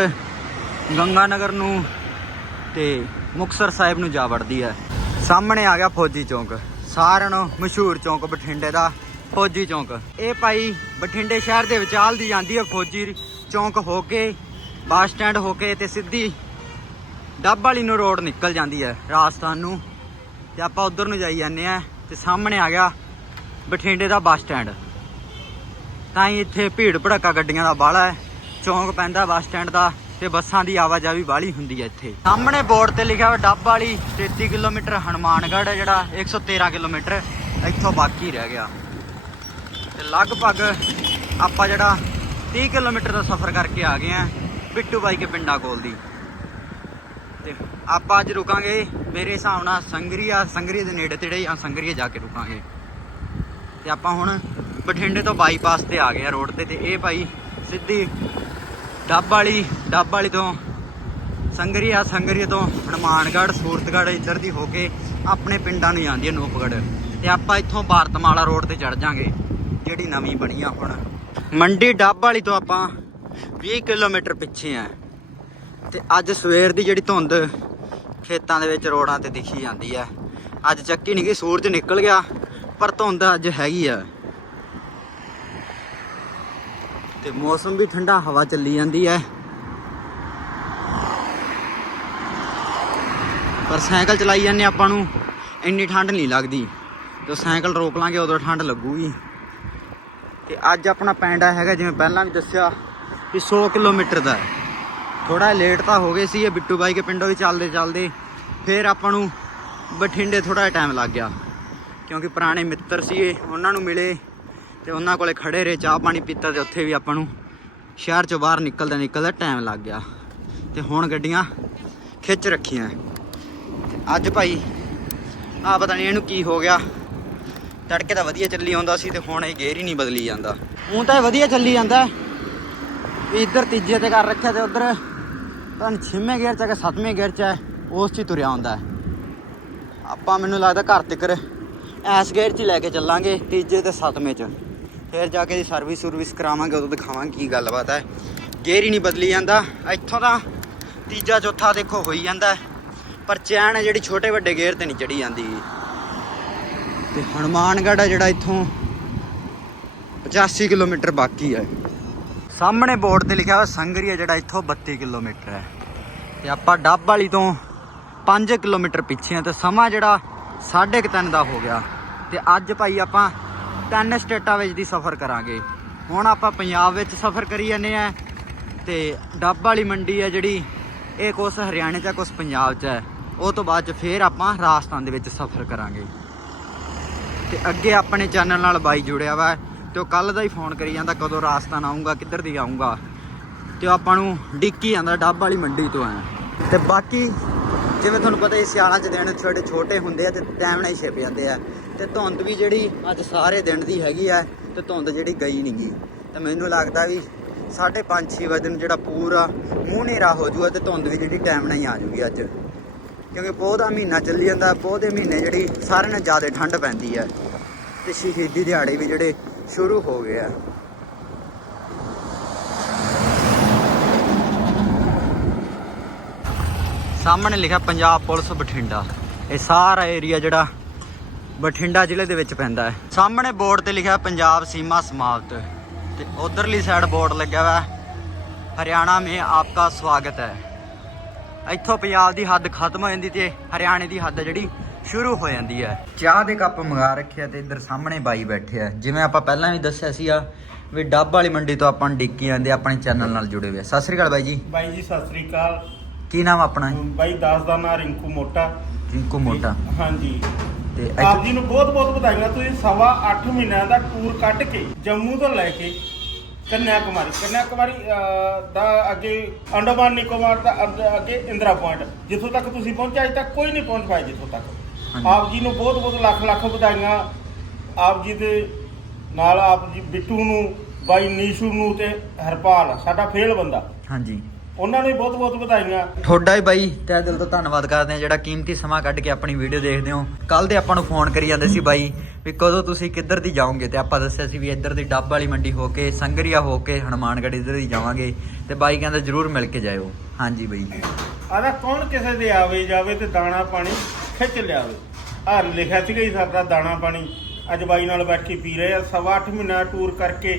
ਗੰਗਾ ਨਗਰ ਨੂੰ ਤੇ ਮੁਕਸਰ ਸਾਹਿਬ ਨੂੰ ਜਾ ਵੜਦੀ ਹੈ। ਸਾਹਮਣੇ ਆ ਗਿਆ ਫੌਜੀ ਚੌਂਕ। ਸਾਰਿਆਂ ਨੂੰ ਮਸ਼ਹੂਰ ਚੌਂਕ ਬਠਿੰਡੇ ਦਾ, ਫੌਜੀ ਚੌਂਕ। ਇਹ ਭਾਈ ਬਠਿੰਡੇ ਸ਼ਹਿਰ ਦੇ ਵਿਚਾਲ ਦੀ ਜਾਂਦੀ ਹੈ ਫੌਜੀ ਚੌਂਕ ਹੋ ਕੇ, ਬੱਸ ਸਟੈਂਡ ਹੋ ਕੇ ਤੇ ਸਿੱਧੀ ਡੱਬ ਵਾਲੀ ਨੂੰ ਰੋਡ ਨਿਕਲ ਜਾਂਦੀ ਹੈ ਰਾਜਸਥਾਨ ਨੂੰ। ਤੇ ਆਪਾਂ ਉਧਰ ਨੂੰ ਜਾਈ ਜਾਂਦੇ ਆ ਤੇ ਸਾਹਮਣੇ ਆ ਗਿਆ ਬਠਿੰਡੇ ਦਾ ਬੱਸ ਸਟੈਂਡ। ਤਾਂ ਹੀ ਇੱਥੇ ਭੀੜ ਭੜੱਕਾ ਗੱਡੀਆਂ ਦਾ ਬਾਹਲਾ ਹੈ। ਚੌਂਕ ਪੈਂਦਾ ਬੱਸ ਸਟੈਂਡ ਦਾ। ਤੇ ਬੱਸਾਂ ਦੀ ਆਵਾਜਾਈ ਬਾਹਲੀ ਹੁੰਦੀ ਹੈ ਇੱਥੇ। ਸਾਹਮਣੇ ਬੋਰਡ ਤੇ ਲਿਖਿਆ ਹੋਇਆ, ਡੱਬ ਵਾਲੀ 33 ਕਿਲੋਮੀਟਰ ਹਨੂਮਾਨਗੜ੍ਹ ਹੈ ਜਿਹੜਾ 113 ਕਿਲੋਮੀਟਰ ਇੱਥੋਂ ਬਾਕੀ ਰਹਿ ਗਿਆ। ਤੇ ਲਗਭਗ ਆਪਾਂ ਜਿਹੜਾ 30 ਕਿਲੋਮੀਟਰ ਦਾ ਸਫ਼ਰ ਕਰਕੇ ਆ ਗਏ ਆ ਬਿੱਟੂ ਬਾਈ ਕੇ ਪਿੰਡਾਂ ਕੋਲ ਦੀ। ਤੇ ਆਪਾਂ ਅੱਜ ਰੁਕਾਂਗੇ ਮੇਰੇ ਹਿਸਾਬ ਨਾਲ ਸੰਗਰੀਆ ਸੰਗਰੀਆ ਦੇ ਨੇੜੇ ਤੇੜੇ ਜਾਂ ਸੰਗਰੀਆ ਜਾ ਕੇ ਰੁਕਾਂਗੇ। ਤੇ ਆਪਾਂ ਹੁਣ ਬਠਿੰਡੇ ਤੋਂ ਬਾਈਪਾਸ ਤੇ ਆ ਗਏ ਆ ਰੋਡ ਤੇ ਤੇ ਇਹ ਭਾਈ ਸਿੱਧੀ ਡੱਬ ਵਾਲੀ ਡੱਬ ਵਾਲੀ ਤੋਂ ਸੰਗਰੀ ਆ ਸੰਗਰੀ ਤੋਂ ਹਨੂਮਾਨਗੜ੍ਹ, ਸੂਰਤਗੜ੍ਹ ਇੱਧਰ ਦੀ ਹੋ ਕੇ ਆਪਣੇ ਪਿੰਡਾਂ ਨੂੰ ਜਾਂਦੀ ਹੈ ਨੂਪਗੜ੍ਹ। ਤੇ ਆਪਾਂ ਇੱਥੋਂ ਭਾਰਤਮਾਲਾ ਰੋਡ ਤੇ ਚੜ ਜਾਾਂਗੇ, ਜਿਹੜੀ ਨਵੀਂ ਬਣੀ ਆ ਹੁਣ। ਮੰਡੀ ਡੱਬ ਵਾਲੀ ਤੋਂ ਆਪਾਂ 20 ਕਿਲੋਮੀਟਰ ਪਿੱਛੇ ਆ। ਤੇ ਅੱਜ ਸਵੇਰ ਦੀ ਜਿਹੜੀ ਧੁੰਦ ਖੇਤਾਂ ਦੇ ਵਿੱਚ ਰੋਡਾਂ ਤੇ ਦਿਖੀ ਜਾਂਦੀ ਹੈ ਅੱਜ ਚੱਕੀ ਨਹੀਂ ਗਈ, ਸੂਰਜ ਨਿਕਲ ਗਿਆ, ਪਰ ਧੁੰਦ ਅੱਜ ਹੈਗੀ ਆ। ਤੇ ਮੌਸਮ ਵੀ ਠੰਡਾ ਹਵਾ ਚੱਲੀ ਜਾਂਦੀ ਹੈ। ਪਰ ਸਾਈਕਲ ਚਲਾਈ ਜਾਂਦੇ ਆਪਾਂ ਨੂੰ, ਇੰਨੀ ਠੰਡ ਨਹੀਂ ਲੱਗਦੀ। ਜਦੋਂ ਸਾਈਕਲ ਰੋਕ ਲਾਂਗੇ, ਉਦੋਂ ਠੰਡ ਲੱਗੂਗੀ। ਤੇ ਅੱਜ ਆਪਣਾ ਪੈਂਡਾ ਹੈਗਾ, ਜਿਵੇਂ ਪਹਿਲਾਂ ਵੀ ਦੱਸਿਆ ਕਿ 100 ਕਿਲੋਮੀਟਰ ਦਾ ਹੈ। ਥੋੜਾ ਲੇਟ ਤਾਂ ਹੋ ਗਏ ਸੀ, ਇਹ ਬਿੱਟੂ ਬਾਈ ਕੇ ਪਿੰਡੋਂ ਵੀ ਚੱਲਦੇ ਚੱਲਦੇ, ਫਿਰ ਆਪਾਂ ਨੂੰ ਬਠਿੰਡੇ ਥੋੜਾ ਜਿਹਾ ਟਾਈਮ ਲੱਗ ਗਿਆ। ਕਿਉਂਕਿ ਪੁਰਾਣੇ ਮਿੱਤਰ ਸੀਗੇ, ਉਹਨਾਂ ਨੂੰ ਮਿਲੇ। ਤੇ ਉਹਨਾਂ ਕੋਲੇ ਖੜੇ ਰਹੇ, ਚਾਹ ਪਾਣੀ ਪੀਤਾ ਤੇ ਉੱਥੇ ਵੀ ਆਪਾਂ ਨੂੰ ਸ਼ਹਿਰ ਚੋਂ ਬਾਹਰ ਨਿਕਲਦਾ ਨਿਕਲਦਾ ਟਾਈਮ ਲੱਗ ਗਿਆ। ਤੇ ਹੁਣ ਗੱਡੀਆਂ ਖਿੱਚ ਰੱਖੀਆਂ। ਅੱਜ ਭਾਈ ਆ ਪਤਾ ਨਹੀਂ ਇਹਨੂੰ ਕੀ ਹੋ ਗਿਆ। ਤੜਕੇ ਤਾਂ ਵਧੀਆ ਚੱਲੀ ਆਉਂਦਾ ਸੀ ਤੇ ਹੁਣ ਇਹ ਗੇਅਰ ਹੀ ਨਹੀਂ ਬਦਲੀ ਜਾਂਦਾ। ਉਹ ਤਾਂ ਇਹ ਵਧੀਆ ਚੱਲੀ ਜਾਂਦਾ। ਵੀ ਇੱਧਰ ਤੀਜੇ ਤੇ ਕਰ ਰੱਖਿਆ ਤੇ ਉਧਰ ਪਤਾ ਨਹੀਂ ਛੇਵੇਂ ਗੇਅਰ ਚ ਹੈ ਕਿ ਸੱਤਵੇਂ ਗੇਅਰ ਚ ਹੈ ਉਸ 'ਚ ਹੀ ਤੁਰਿਆ ਹੁੰਦਾ ਆਪਾਂ ਮੈਨੂੰ ਲੱਗਦਾ ਘਰ ਤੱਕ ਐਸ ਗੇਅਰ 'ਚ ਹੀ ਲੈ ਕੇ ਚੱਲਾਂਗੇ, ਤੀਜੇ ਤੇ ਸੱਤਵੇਂ 'ਚ। ਫਿਰ ਜਾ ਕੇ ਦੀ ਸਰਵਿਸ ਸਰਵਿਸ ਕਰਾਵਾਂਗੇ, ਉਦੋਂ ਦਿਖਾਵਾਂਗੇ ਕੀ ਗੱਲਬਾਤ ਹੈ। ਗੇਅਰ ਹੀ ਨਹੀਂ ਬਦਲੀ ਜਾਂਦਾ। ਇੱਥੋਂ ਤਾਂ ਤੀਜਾ, ਚੌਥਾ ਦੇਖੋ ਹੋਈ ਜਾਂਦਾ ਪਰ ਚੈਨ ਹੈ ਜਿਹੜੀ ਛੋਟੇ ਵੱਡੇ ਗੇਅਰ ਤੇ ਨਹੀਂ ਚੜੀ ਜਾਂਦੀ। ਤੇ ਹਨੂਮਾਨਗੜ੍ਹ ਹੈ ਜਿਹੜਾ ਇੱਥੋਂ 85 ਕਿਲੋਮੀਟਰ ਬਾਕੀ ਹੈ। ਸਾਹਮਣੇ ਬੋਰਡ ਤੇ ਲਿਖਿਆ ਹੋਇਆ ਸੰਗਰੀਆ ਜਿਹੜਾ ਇੱਥੋਂ 32 ਕਿਲੋਮੀਟਰ ਹੈ। ਤੇ ਆਪਾਂ ਡੱਬ ਵਾਲੀ ਤੋਂ 5 ਕਿਲੋਮੀਟਰ ਪਿੱਛੇ ਆ ਤੇ ਸਮਾਂ ਜਿਹੜਾ 3.5 ਦਾ ਹੋ ਗਿਆ। ਤੇ ਅੱਜ ਭਾਈ ਆਪਾਂ ਤਿੰਨ ਸਟੇਟਾਂ ਵਿੱਚ ਦੀ ਸਫ਼ਰ ਕਰਾਂਗੇ। ਹੁਣ ਆਪਾਂ ਪੰਜਾਬ ਵਿੱਚ ਸਫ਼ਰ ਕਰੀ ਜਾਂਦੇ ਆ ਤੇ ਡੱਬ ਵਾਲੀ ਮੰਡੀ ਹੈ ਜਿਹੜੀ, ਇਹ ਕੁਛ ਹਰਿਆਣੇ 'ਚ ਹੈ, ਕੁਛ ਪੰਜਾਬ 'ਚ ਹੈ। ਉਹ ਤੋਂ ਬਾਅਦ 'ਚ ਫੇਰ ਆਪਾਂ ਰਾਜਸਥਾਨ ਦੇ ਵਿੱਚ ਸਫ਼ਰ ਕਰਾਂਗੇ। ਤੇ ਅੱਗੇ ਆਪਣੇ ਚੈਨਲ ਨਾਲ ਬਾਈ ਜੁੜਿਆ ਵਾ ਤੇ ਉਹ ਕੱਲ ਦਾ ਹੀ ਫੋਨ ਕਰੀ ਜਾਂਦਾ, ਕਦੋਂ ਰਾਜਸਥਾਨ ਆਉਂਗਾ ਕਿੱਧਰ ਦੀ ਆਉਂਗਾ ਤੇ ਉਹ ਆਪਾਂ ਨੂੰ ਡਿੱਕੀ ਜਾਂਦਾ ਡੱਬ ਵਾਲੀ ਮੰਡੀ ਤੋਂ ਆ ਤੇ ਬਾਕੀ ਜਿਵੇਂ ਤੁਹਾਨੂੰ ਪਤਾ ਹੀ ਸਿਆਲਾਂ 'ਚ ਦਿਨ ਛੋਟੇ ਛੋਟੇ ਹੁੰਦੇ ਆ ਤੇ ਟਾਈਮ ਨਾਲ ਹੀ ਛਿਪ ਜਾਂਦੇ ਆ। ਤੇ ਧੁੰਦ ਵੀ ਜਿਹੜੀ ਅੱਜ ਸਾਰੇ ਦਿਨ ਦੀ ਹੈਗੀ ਆ ਤੇ ਧੁੰਦ ਜਿਹੜੀ ਗਈ ਨਹੀਂ ਗਈ ਤੇ ਮੈਨੂੰ ਲੱਗਦਾ ਵੀ 5:30 6 ਵਜੇ ਨੂੰ ਜਿਹੜਾ ਪੂਰਾ ਮੂੰਹ ਹਨੇਰਾ ਹੋ ਜੂਗਾ ਤੇ ਧੁੰਦ ਵੀ ਜਿਹੜੀ ਟਾਈਮ ਨਾਲ ਹੀ ਆ ਜੂਗੀ ਅੱਜ। ਕਿਉਂਕਿ ਪੋਹ ਦਾ ਮਹੀਨਾ ਚੱਲੀ ਜਾਂਦਾ ਪੋਹ ਦੇ ਮਹੀਨੇ ਜਿਹੜੀ ਸਾਰਿਆਂ ਨਾਲੋਂ ਜ਼ਿਆਦਾ ਠੰਡ ਪੈਂਦੀ ਹੈ ਤੇ ਸ਼ਹੀਦੀ ਦਿਹਾੜੇ ਵੀ ਜਿਹੜੇ ਸ਼ੁਰੂ ਹੋ ਗਏ ਆ। ਸਾਹਮਣੇ ਲਿਖਿਆ ਪੰਜਾਬ ਪੁਲਿਸ ਬਠਿੰਡਾ। ਇਹ ਸਾਰਾ ਏਰੀਆ ਜਿਹੜਾ ਬਠਿੰਡਾ ਜ਼ਿਲ੍ਹੇ ਦੇ ਵਿੱਚ ਪੈਂਦਾ ਹੈ। ਸਾਹਮਣੇ ਬੋਰਡ ਤੇ ਲਿਖਿਆ ਪੰਜਾਬ ਸੀਮਾ ਸਮਾਪਤ। ਤੇ ਉਧਰਲੀ ਸਾਈਡ ਬੋਰਡ ਲੱਗਿਆ ਹੋਇਆ ਹਰਿਆਣਾ ਮੇਂ ਆਪਕਾ ਸਵਾਗਤ ਹੈ। ਇੱਥੋਂ ਪੰਜਾਬ ਦੀ ਹੱਦ ਖਤਮ ਹੋ ਜਾਂਦੀ ਤੇ ਹਰਿਆਣੇ ਦੀ ਹੱਦ ਜਿਹੜੀ ਸ਼ੁਰੂ ਹੋ ਜਾਂਦੀ ਹੈ। ਚਾਹ ਦੇ ਕੱਪ ਮੰਗਾ ਰੱਖਿਆ ਤੇ ਇੱਧਰ ਸਾਹਮਣੇ ਬਾਈ ਬੈਠੇ ਆ। ਜਿਵੇਂ ਆਪਾਂ ਪਹਿਲਾਂ ਵੀ ਦੱਸਿਆ ਸੀ ਆ ਵੀ ਡੱਬ ਵਾਲੀ ਮੰਡੀ ਤੋਂ ਆਪਾਂ ਡਿੱਕੀ ਜਾਂਦੇ ਆਪਣੇ ਚੈਨਲ ਨਾਲ ਜੁੜੇ ਹੋਏ ਆ। ਸਤਿ ਸ੍ਰੀ ਅਕਾਲ ਬਾਈ ਜੀ। ਬਾਈ ਜੀ ਸਤਿ ਸ੍ਰੀ ਅਕਾਲ। ਕੀ ਨਾਮ ਆਪਣਾ ਬਾਈ ਦਾਸ ਦਾ ਨਾਂ ਰਿੰਕੂ ਮੋਟਾ। ਰਿੰਕੂ ਮੋਟਾ। ਹਾਂਜੀ। ਤੇ ਆਪ ਜੀ ਨੂੰ ਬਹੁਤ ਬਹੁਤ ਵਧਾਈਆਂ। ਤੁਸੀਂ ਸਵਾ 8 ਮਹੀਨਿਆਂ ਦਾ ਟੂਰ ਕੱਢ ਕੇ ਜੰਮੂ ਤੋਂ ਲੈ ਕੇ ਕੰਨਿਆ ਕੁਮਾਰੀ ਕੰਨਿਆ ਕੁਮਾਰੀ ਅਹ, ਦਾ ਅੱਗੇ ਅੰਡੋਮਾਨ ਨਿਕੋਬਾਰ ਦਾ ਅੱਗੇ- ਅੱਗੇ ਇੰਦਰਾ ਪੁਆਇੰਟ। ਜਿੱਥੋਂ ਤੱਕ ਤੁਸੀਂ ਪਹੁੰਚੇ ਅਜੇ ਤੱਕ ਕੋਈ ਨਹੀਂ ਪਹੁੰਚ ਪਾਇਆ ਜਿੱਥੋਂ ਤੱਕ। ਹਾਂਜੀ। ਆਪ ਜੀ ਨੂੰ ਬਹੁਤ ਬਹੁਤ ਲੱਖ ਲੱਖ ਵਧਾਈਆਂ। ਆਪ ਜੀ ਦੇ ਨਾਲ ਆਪ ਜੀ ਬਿੱਟੂ ਨੂੰ ਬਾਈ ਨੀਸ਼ੂ ਨੂੰ ਤੇ ਹਰਪਾਲ ਸਾਡਾ ਫੇਲ ਬੰਦਾ। ਹਾਂਜੀ। ਉਹਨਾਂ ਨੂੰ ਬਹੁਤ ਬਹੁਤ ਵਧਾਈਆਂ। ਤੁਹਾਡਾ ਹੀ ਬਾਈ ਤਹਿ ਦਿਲ ਤੋਂ ਧੰਨਵਾਦ ਕਰਦੇ ਆ ਜਿਹੜਾ ਕੀਮਤੀ ਸਮਾਂ ਕੱਢ ਕੇ ਆਪਣੀ ਵੀਡੀਓ ਦੇਖਦੇ ਹੋ। ਕੱਲ ਦੇ ਆਪਾਂ ਨੂੰ ਫੋਨ ਕਰੀ ਜਾਂਦੇ ਸੀ ਬਾਈ ਵੀ ਕਦੋਂ ਤੁਸੀਂ ਕਿੱਧਰ ਦੀ ਜਾਓਗੇ ਤੇ ਆਪਾਂ ਦੱਸਿਆ ਸੀ ਵੀ ਇੱਧਰ ਦੀ ਡੱਬ ਵਾਲੀ ਮੰਡੀ ਹੋ ਕੇ ਸੰਗਰੀਆ ਹੋ ਕੇ ਹਨੂਮਾਨਗੜ੍ਹ ਇੱਧਰ ਦੀ ਜਾਵਾਂਗੇ ਤੇ ਬਾਈ ਕਹਿੰਦਾ ਜਰੂਰ ਮਿਲ ਕੇ ਜਾਇਓ। ਹਾਂਜੀ ਬਾਈ। ਆਦਾ ਕੌਣ ਕਿਸੇ ਦੇ ਆਵੇ ਜਾਵੇ ਤੇ ਦਾਣਾ ਪਾਣੀ ਖਿੱਚ ਲਿਆਵੇ। ਆ ਲਿਖਿਆ ਸੀਗਾ ਹੀ ਸਾਡਾ ਦਾਣਾ ਪਾਣੀ। ਅੱਜ ਬਾਈ ਨਾਲ ਬੈਠ ਕੇ ਪੀ ਰਹੇ ਆ ਸਵਾ ਅੱਠ ਮਹੀਨਾ ਟੂਰ ਕਰਕੇ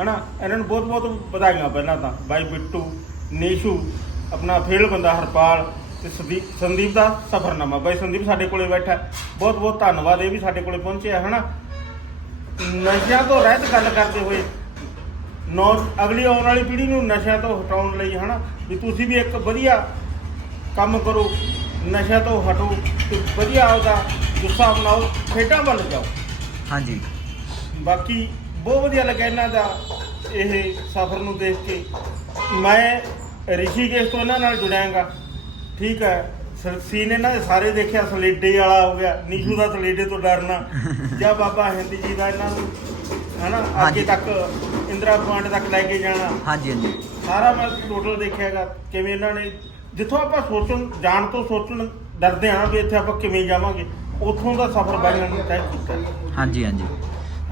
ਹਨਾ? ਇਹਨਾਂ ਨੂੰ ਬਹੁਤ ਬਹੁਤ ਵਧਾਈਆਂ ਪਹਿਲਾਂ ਤਾਂ। ਬਾਈ ਬਿੱਟੂ ਨੀਸ਼ੂ ਆਪਣਾ ਫੇਲ ਬੰਦਾ ਹਰਪਾਲ ਤੇ ਸੰਦੀਪ ਸੰਦੀਪ ਦਾ ਸਫਰਨਾਮਾ। ਬਾਈ ਸੰਦੀਪ ਸਾਡੇ ਕੋਲੇ ਬੈਠਾ ਬਹੁਤ ਬਹੁਤ ਧੰਨਵਾਦ ਇਹ ਵੀ ਸਾਡੇ ਕੋਲੇ ਪਹੁੰਚਿਆ ਹਨਾ? ਨਸ਼ਿਆਂ ਤੋਂ ਰਹਿਤ ਗੱਲ ਕਰਦੇ ਹੋਏ ਨੌ ਅਗਲੀ ਆਉਣ ਵਾਲੀ ਪੀੜ੍ਹੀ ਨੂੰ ਨਸ਼ਿਆਂ ਤੋਂ ਹਟਾਉਣ ਲਈ ਹਨਾ? ਵੀ ਤੁਸੀਂ ਵੀ ਇੱਕ ਵਧੀਆ ਕੰਮ ਕਰੋ ਨਸ਼ਿਆਂ ਤੋਂ ਹਟੋ ਤੇ ਵਧੀਆ ਆਪਦਾ ਜੁੱਸਾ ਬਣਾਓ ਖੇਡਾਂ ਵੱਲ ਜਾਓ। ਹਾਂਜੀ। ਬਾਕੀ ਬਹੁਤ ਵਧੀਆ ਲੱਗਾ ਇਹਨਾਂ ਦਾ ਇਹ ਸਫ਼ਰ ਨੂੰ ਦੇਖ ਕੇ। ਮੈਂ ਰਿਸ਼ੀਕੇਸ਼ ਤੋਂ ਇਹਨਾਂ ਨਾਲ ਜੁੜਿਆਂਗਾ। ਠੀਕ ਹੈ ਸੀਨ ਇਹਨਾਂ ਦੇ ਸਾਰੇ ਦੇਖਿਆ ਸਲੇਡੇ ਵਾਲਾ ਹੋ ਗਿਆ ਨੀਸ਼ੂ ਦਾ ਸਲੇਡੇ ਤੋਂ ਡਰਨਾ ਜਾਂ ਬਾਬਾ ਹਿੰਦ ਜੀ ਦਾ ਇਹਨਾਂ ਨੂੰ ਹਨਾ। ਅੱਗੇ ਤੱਕ ਇੰਦਰਾ ਪੁਆਇੰਟ ਤੱਕ ਲੈ ਕੇ ਜਾਣਾ। ਹਾਂਜੀ ਹਾਂਜੀ। ਸਾਰਾ ਮੈਂ ਟੋਟਲ ਦੇਖਿਆਗਾ ਕਿਵੇਂ ਇਹਨਾਂ ਨੇ ਜਿੱਥੋਂ ਆਪਾਂ ਸੋਚਣ ਜਾਣ ਤੋਂ ਸੋਚਣ ਡਰਦੇ ਹਾਂ ਵੀ ਇੱਥੇ ਆਪਾਂ ਕਿਵੇਂ ਜਾਵਾਂਗੇ ਉੱਥੋਂ ਦਾ ਸਫ਼ਰ ਬਾਈਆਂ ਨੇ ਤੈਅ ਕੀਤਾ। ਹਾਂਜੀ ਹਾਂਜੀ।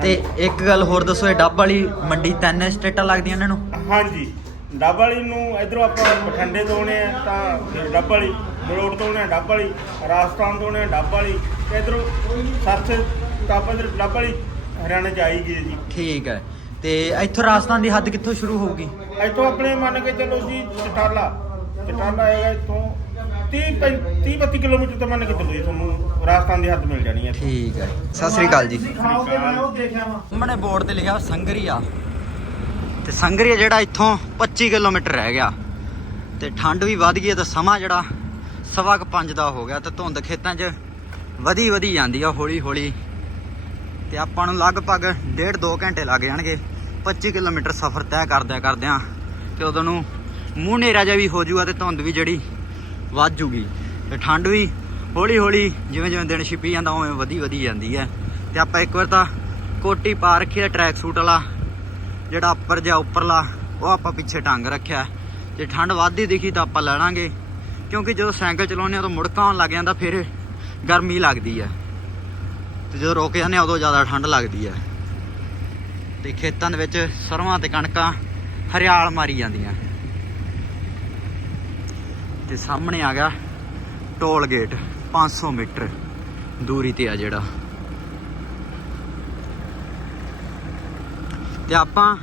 ਤੇ ਇੱਕ ਗੱਲ ਹੋਰ ਦੱਸੋ ਇਹ ਡੱਬ ਵਾਲੀ ਮੰਡੀ ਤਿੰਨ ਸਟੇਟਾਂ ਲੱਗਦੀਆਂ ਇਹਨਾਂ ਨੂੰ? ਹਾਂਜੀ। ਡੱਬ ਵਾਲੀ ਨੂੰ ਇਧਰੋਂ ਆਪਾਂ ਬਠਿੰਡੇ ਤੋਂ ਆਉਣੇ ਆ ਤਾਂ ਫਿਰ ਡੱਬ ਵਾਲੀ ਮਲੋਟ ਤੋਂ ਆਉਣੇ ਆ ਡੱਬ ਵਾਲੀ ਰਾਜਸਥਾਨ ਤੋਂ ਆਉਣੇ ਆ ਡੱਬ ਵਾਲੀ ਤੇ ਇਧਰੋਂ ਸਰਸੇ ਟਾਪਾ ਦੇ ਡੱਬ ਵਾਲੀ ਹਰਿਆਣਾ ਚ ਆਈ ਗਈ ਹੈ ਜੀ। ਠੀਕ ਹੈ। ਤੇ ਇੱਥੋਂ ਰਾਜਸਥਾਨ ਦੀ ਹੱਦ ਕਿੱਥੋਂ ਸ਼ੁਰੂ ਹੋਊਗੀ? ਇੱਥੋਂ ਆਪਣੇ ਮੰਨ ਕੇ ਚੱਲੋ ਜੀ ਚਟਾਲਾ ਚਟਾਲਾ ਹੈਗਾ ਇੱਥੋਂ 30 30 32 ਕਿਲੋਮੀਟਰ ਤੋਂ ਮੰਨ ਕੇ ਚੱਲੋ ਜੀ ਤੁਹਾਨੂੰ ਰਾਜਸਥਾਨ ਦੀ ਹੱਦ ਮਿਲ ਜਾਣੀ ਹੈ ਇੱਥੋਂ। ਠੀਕ ਹੈ। ਸਤਿ ਸ੍ਰੀ ਅਕਾਲ ਜੀ। ਖਾਓਗੇ ਮੈਂ ਉਹ ਦੇਖਿਆ ਵਾ। ਸਾਹਮਣੇ ਬੋਰਡ ਤੇ ਲਿਖਿਆ ਸੰਗਰੀਆ। ਤੇ ਸੰਗਰੀਆ ਜਿਹੜਾ ਇੱਥੋਂ 25 ਕਿਲੋਮੀਟਰ ਰਹਿ ਗਿਆ। ਤੇ ਠੰਡ ਵੀ ਵੱਧ ਗਈ ਹੈ ਤੇ ਸਮਾਂ ਜਿਹੜਾ ਸਵਾ ਕੁ ਪੰਜ ਦਾ ਹੋ ਗਿਆ ਤੇ ਧੁੰਦ ਖੇਤਾਂ 'ਚ ਵਧੀ ਵਧੀ ਜਾਂਦੀ ਆ ਹੌਲੀ ਹੌਲੀ। ਤੇ ਆਪਾਂ ਨੂੰ ਲਗਭਗ ਡੇਢ 2 ਘੰਟੇ ਲੱਗ ਜਾਣਗੇ। 25 ਕਿਲੋਮੀਟਰ ਸਫ਼ਰ ਤੈਅ ਕਰਦਿਆਂ ਕਰਦਿਆਂ ਤੇ ਉਦੋਂ ਨੂੰ ਮੂੰਹ ਨੇਰਾ ਜਿਹਾ ਵੀ ਹੋ ਜਾਊਗਾ ਤੇ ਧੁੰਦ ਵੀ ਜਿਹੜੀ ਵੱਧ ਜੂਗੀ ਤੇ ਠੰਡ ਵੀ ਹੌਲੀ ਹੌਲੀ ਜਿਵੇਂ ਜਿਵੇਂ ਦਿਨ ਛਿਪੀ ਜਾਂਦਾ ਉਵੇਂ ਵਧੀ ਵਧੀ ਜਾਂਦੀ ਹੈ। ਤੇ ਆਪਾਂ ਇੱਕ ਵਾਰ ਤਾਂ ਕੋਟੀ ਪਾ ਰੱਖੀ ਹੈ, ਟਰੈਕ ਸੂਟ ਵਾਲਾ। ਜਿਹੜਾ ਉੱਪਰ ਜਾਂ ਉੱਪਰਲਾ, ਉਹ ਆਪਾਂ ਪਿੱਛੇ ਟੰਗ ਰੱਖਿਆ। ਹੈ। ਜੇ ਠੰਡ ਵੱਧਦੀ ਦਿਖੀ ਤਾਂ ਆਪਾਂ ਲੈ ਲਾਂਗੇ। ਕਿਉਂਕਿ ਜਦੋਂ ਸਾਈਕਲ ਚਲਾਉਂਦੇ ਆ ਤਾਂ ਮੁੜਕਾ ਆਉਣ ਲੱਗ ਜਾਂਦਾ, ਫਿਰ ਗਰਮੀ ਲੱਗਦੀ ਹੈ ਤੇ ਜਦੋਂ ਰੋਕ ਜਾਂਦੇ ਆ ਉਦੋਂ ਜ਼ਿਆਦਾ ਠੰਡ ਲੱਗਦੀ ਹੈ ਤੇ ਖੇਤਾਂ ਦੇ ਵਿੱਚ ਸਰਵਾਂ ਤੇ ਕਣਕਾਂ ਹਰਿਆਲ ਮਾਰੀ ਜਾਂਦੀਆਂ। ਤੇ ਸਾਹਮਣੇ ਆ ਗਿਆ ਟੋਲ ਗੇਟ 500 ਮੀਟਰ ਦੂਰੀ ਤੇ ਆ ਜਿਹੜਾ। ਤੇ ਆਪਾਂ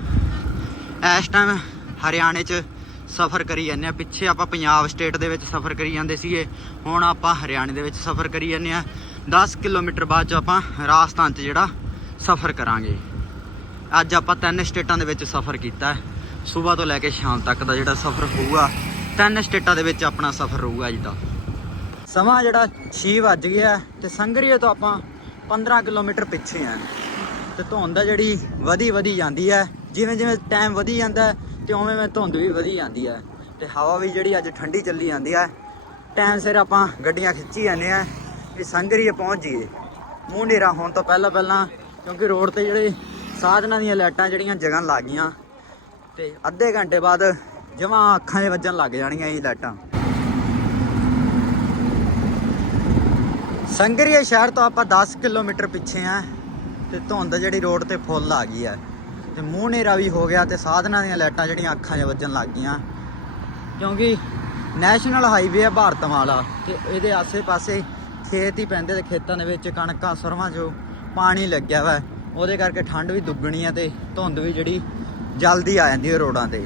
ਇਸ ਟਾਈਮ ਹਰਿਆਣੇ 'ਚ ਸਫ਼ਰ ਕਰੀ ਜਾਂਦੇ ਆ ਪਿੱਛੇ ਆਪਾਂ ਪੰਜਾਬ ਸਟੇਟ ਦੇ ਵਿੱਚ ਸਫ਼ਰ ਕਰੀ ਜਾਂਦੇ ਸੀਗੇ। ਹੁਣ ਆਪਾਂ ਹਰਿਆਣੇ ਦੇ ਵਿੱਚ ਸਫ਼ਰ ਕਰੀ ਜਾਂਦੇ ਆ 10 ਕਿਲੋਮੀਟਰ ਬਾਅਦ 'ਚ ਆਪਾਂ ਰਾਜਸਥਾਨ 'ਚ ਜਿਹੜਾ ਸਫ਼ਰ ਕਰਾਂਗੇ। ਅੱਜ ਆਪਾਂ ਤਿੰਨ ਸਟੇਟਾਂ ਦੇ ਵਿੱਚ ਸਫ਼ਰ ਕੀਤਾ ਹੈ। ਸਵੇਰ ਤੋਂ ਲੈ ਕੇ ਸ਼ਾਮ ਤੱਕ ਦਾ ਜਿਹੜਾ ਸਫ਼ਰ ਹੋਊਗਾ, ਤਿੰਨ ਸਟੇਟਾਂ ਦੇ ਵਿੱਚ ਆਪਣਾ ਸਫ਼ਰ ਰਹੂਗਾ ਅੱਜ ਦਾ ਸਮਾਂ ਜਿਹੜਾ 6 ਵੱਜ ਗਿਆ ਤੇ ਸੰਗਰੀਏ ਤੋਂ ਆਪਾਂ 15 ਕਿਲੋਮੀਟਰ ਪਿੱਛੇ ਆ ਤੇ ਧੁੰਦ ਆ ਜਿਹੜੀ ਵਧੀ ਵਧੀ ਜਾਂਦੀ ਹੈ ਜਿਵੇਂ ਜਿਵੇਂ ਟਾਈਮ ਵਧੀ ਜਾਂਦਾ ਹੈ, ਤੇ ਉਵੇਂ ਉਵੇਂ ਧੁੰਦ ਵੀ ਵਧੀ ਜਾਂਦੀ ਹੈ ਤੇ ਹਵਾ ਵੀ ਜਿਹੜੀ ਅੱਜ ਠੰਡੀ ਚੱਲੀ ਜਾਂਦੀ ਹੈ ਟਾਈਮ ਸਿਰ ਆਪਾਂ ਗੱਡੀਆਂ ਖਿੱਚੀ ਜਾਂਦੇ ਆ ਵੀ ਸੰਗਰੀਏ ਪਹੁੰਚ ਜਾਈਏ। ਮੂੰਹ ਨੇਰਾ ਹੋਣ ਤੋਂ ਪਹਿਲਾਂ ਪਹਿਲਾਂ ਕਿਉਂਕਿ ਰੋਡ ਤੇ ਜਿਹੜੇ ਸਾਧਨਾਂ ਦੀਆਂ ਲਾਈਟਾਂ ਜਿਹੜੀਆਂ ਜਗਨ ਲੱਗ ਗਈਆਂ। ਤੇ ਅੱਧੇ ਘੰਟੇ ਬਾਅਦ ਜਮਾਂ ਅੱਖਾਂ ਦੇ ਵੱਜਣ ਲੱਗ ਜਾਣਗੀਆਂ ਇਹ ਲਾਈਟਾਂ। ਸੰਗਰੀਏ ਸ਼ਹਿਰ ਤੋਂ ਆਪਾਂ 10 ਕਿਲੋਮੀਟਰ ਪਿੱਛੇ ਆ। ਤੇ ਧੁੰਦ ਜਿਹੜੀ ਰੋਡ ਤੇ ਫੁੱਲ ਆ ਗਈ ਹੈ ਤੇ ਮੂੰਹ ਨੇਰਾ ਵੀ ਹੋ ਗਿਆ ਤੇ ਸਾਧਨਾਂ ਦੀਆਂ ਲਾਈਟਾਂ ਜਿਹੜੀਆਂ ਅੱਖਾਂ 'ਚ ਵੱਜਣ ਲੱਗ ਗਈਆਂ। ਕਿਉਂਕਿ ਨੈਸ਼ਨਲ ਹਾਈਵੇ ਹੈ ਭਾਰਤ ਵਾਲਾ ਤੇ ਇਹਦੇ ਆਸੇ-ਪਾਸੇ ਖੇਤ ਹੀ ਪੈਂਦੇ ਤੇ ਖੇਤਾਂ ਦੇ ਵਿੱਚ ਕਣਕਾਂ, ਸਰਵਾਂ 'ਚ ਪਾਣੀ ਲੱਗਿਆ ਵਾ। ਉਹਦੇ ਕਰਕੇ ਠੰਡ ਵੀ ਦੁੱਗਣੀ ਆ ਤੇ ਧੁੰਦ ਵੀ ਜਿਹੜੀ ਜਲਦੀ ਆ ਜਾਂਦੀ ਹੈ ਰੋਡਾਂ ਤੇ।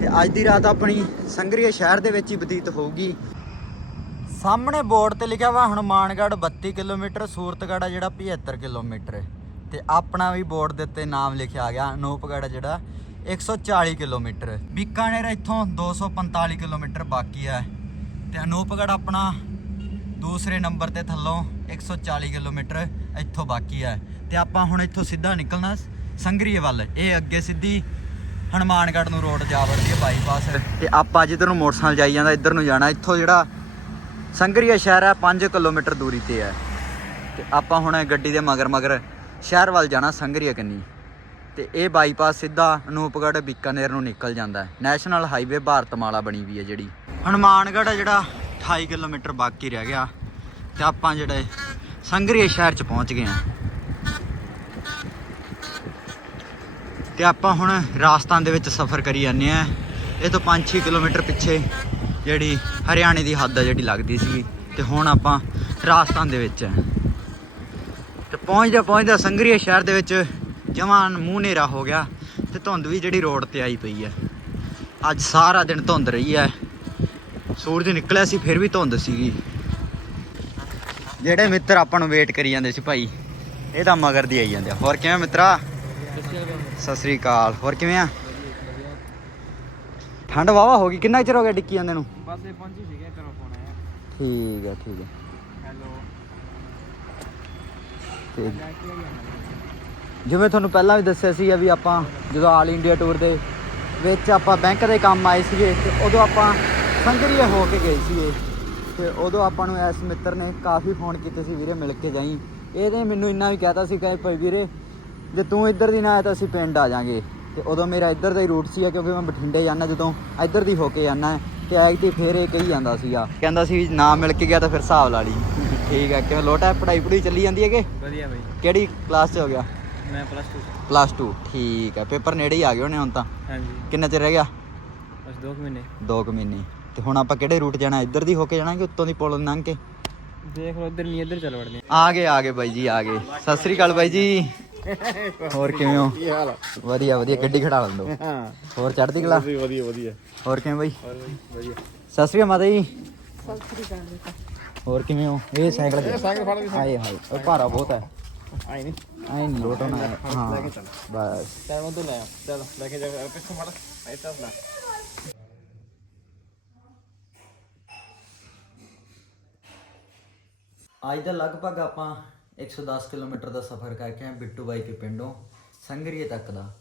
ਤੇ ਅੱਜ ਦੀ ਰਾਤ ਆਪਣੀ ਸੰਗਰੀਏ ਸ਼ਹਿਰ ਦੇ ਵਿੱਚ ਹੀ ਬਤੀਤ ਹੋਊਗੀ। ਸਾਹਮਣੇ ਬੋਰਡ ਤੇ ਲਿਖਿਆ ਵਾ ਹਨੂਮਾਨਗੜ੍ਹ 32 ਕਿਲੋਮੀਟਰ, ਸੂਰਤਗੜ੍ਹ ਆ ਜਿਹੜਾ 75 ਕਿਲੋਮੀਟਰ ਤੇ ਆਪਣਾ ਵੀ ਬੋਰਡ ਦੇ ਉੱਤੇ ਨਾਮ ਲਿਖਿਆ ਗਿਆ, ਅਨੂਪਗੜ੍ਹ ਜਿਹੜਾ 140 ਕਿਲੋਮੀਟਰ। ਬੀਕਾਨੇਰ ਇੱਥੋਂ 245 ਕਿਲੋਮੀਟਰ ਬਾਕੀ ਹੈ ਤੇ ਅਨੂਪਗੜ੍ਹ ਆਪਣਾ ਦੂਸਰੇ ਨੰਬਰ ਤੇ ਥੱਲੋਂ 140 ਕਿਲੋਮੀਟਰ ਇੱਥੋਂ ਬਾਕੀ ਹੈ ਤੇ ਆਪਾਂ ਹੁਣ ਇੱਥੋਂ ਸਿੱਧਾ ਨਿਕਲਣਾ ਸੰਗਰੀਏ ਵੱਲ। ਇਹ ਅੱਗੇ ਸਿੱਧੀ ਹਨੂਮਾਨਗੜ੍ਹ ਨੂੰ ਰੋਡ ਜਾ ਵੜਦੀ ਹੈ ਬਾਈਪਾਸ। ਤੇ ਆਪਾਂ ਜਿੱਧਰ ਨੂੰ ਮੋਟਰਸਾਈਕਲ ਜਾਈ ਜਾਂਦਾ, ਇੱਧਰ ਨੂੰ ਜਾਣਾ। ਇੱਥੋਂ ਜਿਹੜਾ ਸੰਗਰੀਆ ਸ਼ਹਿਰ ਹੈ 5 ਕਿਲੋਮੀਟਰ ਦੂਰੀ ਤੇ ਹੈ ਤੇ ਆਪਾਂ ਹੁਣ ਗੱਡੀ ਦੇ ਮਗਰ ਮਗਰ ਸ਼ਹਿਰ ਵੱਲ ਜਾਣਾ, ਸੰਗਰੀਆ ਕੰਨੀ। ਤੇ ਇਹ ਬਾਈਪਾਸ ਸਿੱਧਾ ਅਨੂਪਗੜ੍ਹ ਬੀਕਾਨੇਰ ਨੂੰ ਨਿਕਲ ਜਾਂਦਾ ਹੈ। ਨੈਸ਼ਨਲ ਹਾਈਵੇ ਭਾਰਤਮਾਲਾ ਬਣੀ ਵੀ ਹੈ ਜਿਹੜੀ। ਹਨੂਮਾਨਗੜ੍ਹ ਹੈ ਜਿਹੜਾ 28 ਕਿਲੋਮੀਟਰ ਬਾਕੀ ਰਹਿ ਗਿਆ। ਤੇ ਆਪਾਂ ਜਿਹੜੇ ਸੰਗਰੀਆ ਸ਼ਹਿਰ ਚ ਪਹੁੰਚ ਗਏ ਹਾਂ। ਤੇ ਆਪਾਂ ਹੁਣ ਰਾਜਸਥਾਨ ਦੇ ਵਿੱਚ ਸਫ਼ਰ ਕਰੀ ਜਾਂਦੇ ਆ ਇਹ ਤੋਂ 5-6 ਕਿਲੋਮੀਟਰ ਪਿੱਛੇ ਜਿਹੜੀ ਹਰਿਆਣੇ ਦੀ ਹੱਦ ਆ ਜਿਹੜੀ ਲੱਗਦੀ ਸੀ ਤੇ ਹੁਣ ਆਪਾਂ ਰਾਜਸਥਾਨ ਦੇ ਵਿੱਚ ਆ। ਤੇ ਪਹੁੰਚਦਾ ਪਹੁੰਚਦਾ ਸੰਗਰੀਆ ਸ਼ਹਿਰ ਦੇ ਵਿੱਚ ਜਵਾਨ ਮੂੰਹ ਨੇਰਾ ਹੋ ਗਿਆ ਤੇ ਧੁੰਦ ਵੀ ਜਿਹੜੀ ਰੋਡ ਤੇ ਆਈ ਪਈ ਹੈ ਅੱਜ ਸਾਰਾ ਦਿਨ ਧੁੰਦ ਰਹੀ ਹੈ ਸੂਰਜ ਨਿਕਲਿਆ ਸੀ ਫਿਰ ਵੀ ਧੁੰਦ ਸੀਗੀ। ਜਿਹੜੇ ਮਿੱਤਰ ਆਪਾਂ ਨੂੰ ਵੇਟ ਕਰੀ ਜਾਂਦੇ ਸੀ ਭਾਈ ਇਹ ਤਾਂ ਮਗਰ ਦੀ ਆਈ ਜਾਂਦੇ ਹੋਰ ਕਿਵੇਂ ਮਿੱਤਰਾ? ਸਤਿ ਸ੍ਰੀ ਅਕਾਲ। ਹੋਰ ਕਿਵੇਂ ਆ? ਠੰਡ ਵਾਵਾ ਹੋ ਗਈ। ਕਿੰਨਾ ਚਿਰ ਹੋ ਗਿਆ ਡਿੱਕੀ ਜਾਂਦੇ ਨੂੰ? ਬਸ ਇਹ ਪਹੁੰਚੀ ਸੀਗੇ ਕਰੋ ਫੋਨ ਆਇਆ ਠੀਕ ਆ ਠੀਕ ਆ। ਹੈਲੋ। ਤੇ ਜਿਵੇਂ ਤੁਹਾਨੂੰ ਪਹਿਲਾਂ ਵੀ ਦੱਸਿਆ ਸੀ ਵੀ ਆਪਾਂ ਜਦੋਂ ਆਲ ਇੰਡੀਆ ਟੂਰ ਦੇ ਵਿੱਚ ਆਪਾਂ ਬੈਂਕ ਦੇ ਕੰਮ ਆਏ ਸੀਗੇ ਤੇ ਉਦੋਂ ਆਪਾਂ ਸੰਗਰੀਏ ਹੋ ਕੇ ਗਏ ਸੀਗੇ। ਤੇ ਉਦੋਂ ਆਪਾਂ ਨੂੰ ਐਸ ਮਿੱਤਰ ਨੇ ਕਾਫੀ ਫੋਨ ਕੀਤੇ ਸੀ ਵੀਰੇ ਮਿਲ ਕੇ ਜਾਈ। ਇਹਨੇ ਮੈਨੂੰ ਇੰਨਾ ਵੀ ਕਹਿਤਾ ਸੀ ਕਿ ਭਾਈ ਵੀਰੇ ਜੇ ਤੂੰ ਇੱਧਰ ਦੀ ਨਾ ਆਇਆ ਤਾਂ ਅਸੀਂ ਪਿੰਡ ਆ ਜਾਾਂਗੇ। ਤੇ ਉਦੋਂ ਮੇਰਾ ਇੱਧਰ ਦਾ ਹੀ ਰੂਟ ਸੀਗਾ ਕਿਉਂਕਿ ਮੈਂ ਬਠਿੰਡੇ ਜਾਣਾ ਜਦੋਂ ਇੱਧਰ ਦੀ ਹੋ ਕੇ ਜਾਣਾ ਤੇ ਐ ਤੇ ਫੇਰ ਇਹ ਕਹੀ ਜਾਂਦਾ ਸੀਗਾ। ਕਹਿੰਦਾ ਸੀ ਨਾ ਮਿਲ ਕੇ ਗਿਆ ਤਾਂ ਫਿਰ ਹਿਸਾਬ ਲਾ ਲਈ। ਠੀਕ ਹੈ ਕਿਵੇਂ ਲੋਟਾ ਪੜਾਈ ਪੜੂਈ ਚੱਲੀ ਜਾਂਦੀ ਹੈ ਕਿ ਵਧੀਆ ਬਾਈ। ਕਿਹੜੀ ਕਲਾਸ 'ਚ ਹੋ ਗਿਆ? ਮੈਂ ਪਲੱਸ 2 ਪਲੱਸ 2 ਠੀਕ ਹੈ। ਪੇਪਰ ਨੇੜੇ ਹੀ ਆ ਗਏ ਹੋਣੇ ਹੁਣ ਤਾਂ। ਹਾਂਜੀ। ਕਿੰਨਾ ਚਿਰ ਰਹਿ ਗਿਆ? ਬਸ 2 ਮਹੀਨੇ। 2 ਕੁ ਮਹੀਨੇ। ਤੇ ਹੁਣ ਆਪਾਂ ਕਿਹੜੇ ਰੂਟ ਜਾਣਾ? ਇੱਧਰ ਦੀ ਹੋ ਕੇ ਜਾਣਾ ਕਿ ਉੱਤੋਂ ਦੀ ਪੁਲ ਲੰਘ ਕੇ? ਦੇਖ ਲਓ ਇੱਧਰ ਨਹੀਂ ਇੱਧਰ ਚੱਲ ਵੜਦੇ ਆ ਗਏ ਆ ਗਏ ਬਾਈ ਜੀ ਆ ਗਏ। ਸਤਿ ਸ੍ਰੀ ਅਕਾਲ ਬਾਈ ਜੀ। ਹੋਰ ਕਿਵੇਂ ਹੋ? ਕੀ ਹਾਲ ਵਧੀਆ ਵਧੀਆ। ਗੱਡੀ ਖੜਾ ਲੰਦੋ ਹਾਂ। ਹੋਰ ਚੜ੍ਹਦੀ ਕਲਾ? ਵਧੀਆ ਵਧੀਆ ਹੋਰ ਕਿਵੇਂ ਬਾਈ? ਹੋਰ ਬਈ ਵਧੀਆ। ਸਤਿ ਸ੍ਰੀ ਅਕਾਲ ਮਾਤਾ ਜੀ। ਸਤਿ ਸ੍ਰੀ ਅਕਾਲ ਬੇਟਾ ਹੋਰ ਕਿਵੇਂ ਹੋ? ਇਹ ਸਾਈਕਲ ਤੇ ਸਾਈਕਲ ਫੜ ਕੇ ਆਏ ਹਾਏ ਉਹ ਭਾਰਾ ਬਹੁਤ ਹੈ। ਆਈ ਨਹੀਂ। ਐ ਨਹੀਂ ਲੋਟ ਹੋਣਾ ਹੈ। ਹਾਂ ਬਸ। ਟਾਈਮ ਉਧਰ ਲੈ ਚਲ ਲੈ ਕੇ ਜਾ ਪਿੱਛੋਂ ਫੜ। ਇੱਥੇ ਫੜ ਅੱਜ ਦਾ ਲਗਭਗ ਆਪਾਂ 110 ਕਿਲੋਮੀਟਰ ਦਾ ਸਫ਼ਰ ਕਰਕੇ ਆਏ ਬਿੱਟੂ ਬਾਈ ਕੇ ਪਿੰਡੋਂ ਸੰਗਰੀਏ ਤੱਕ ਦਾ।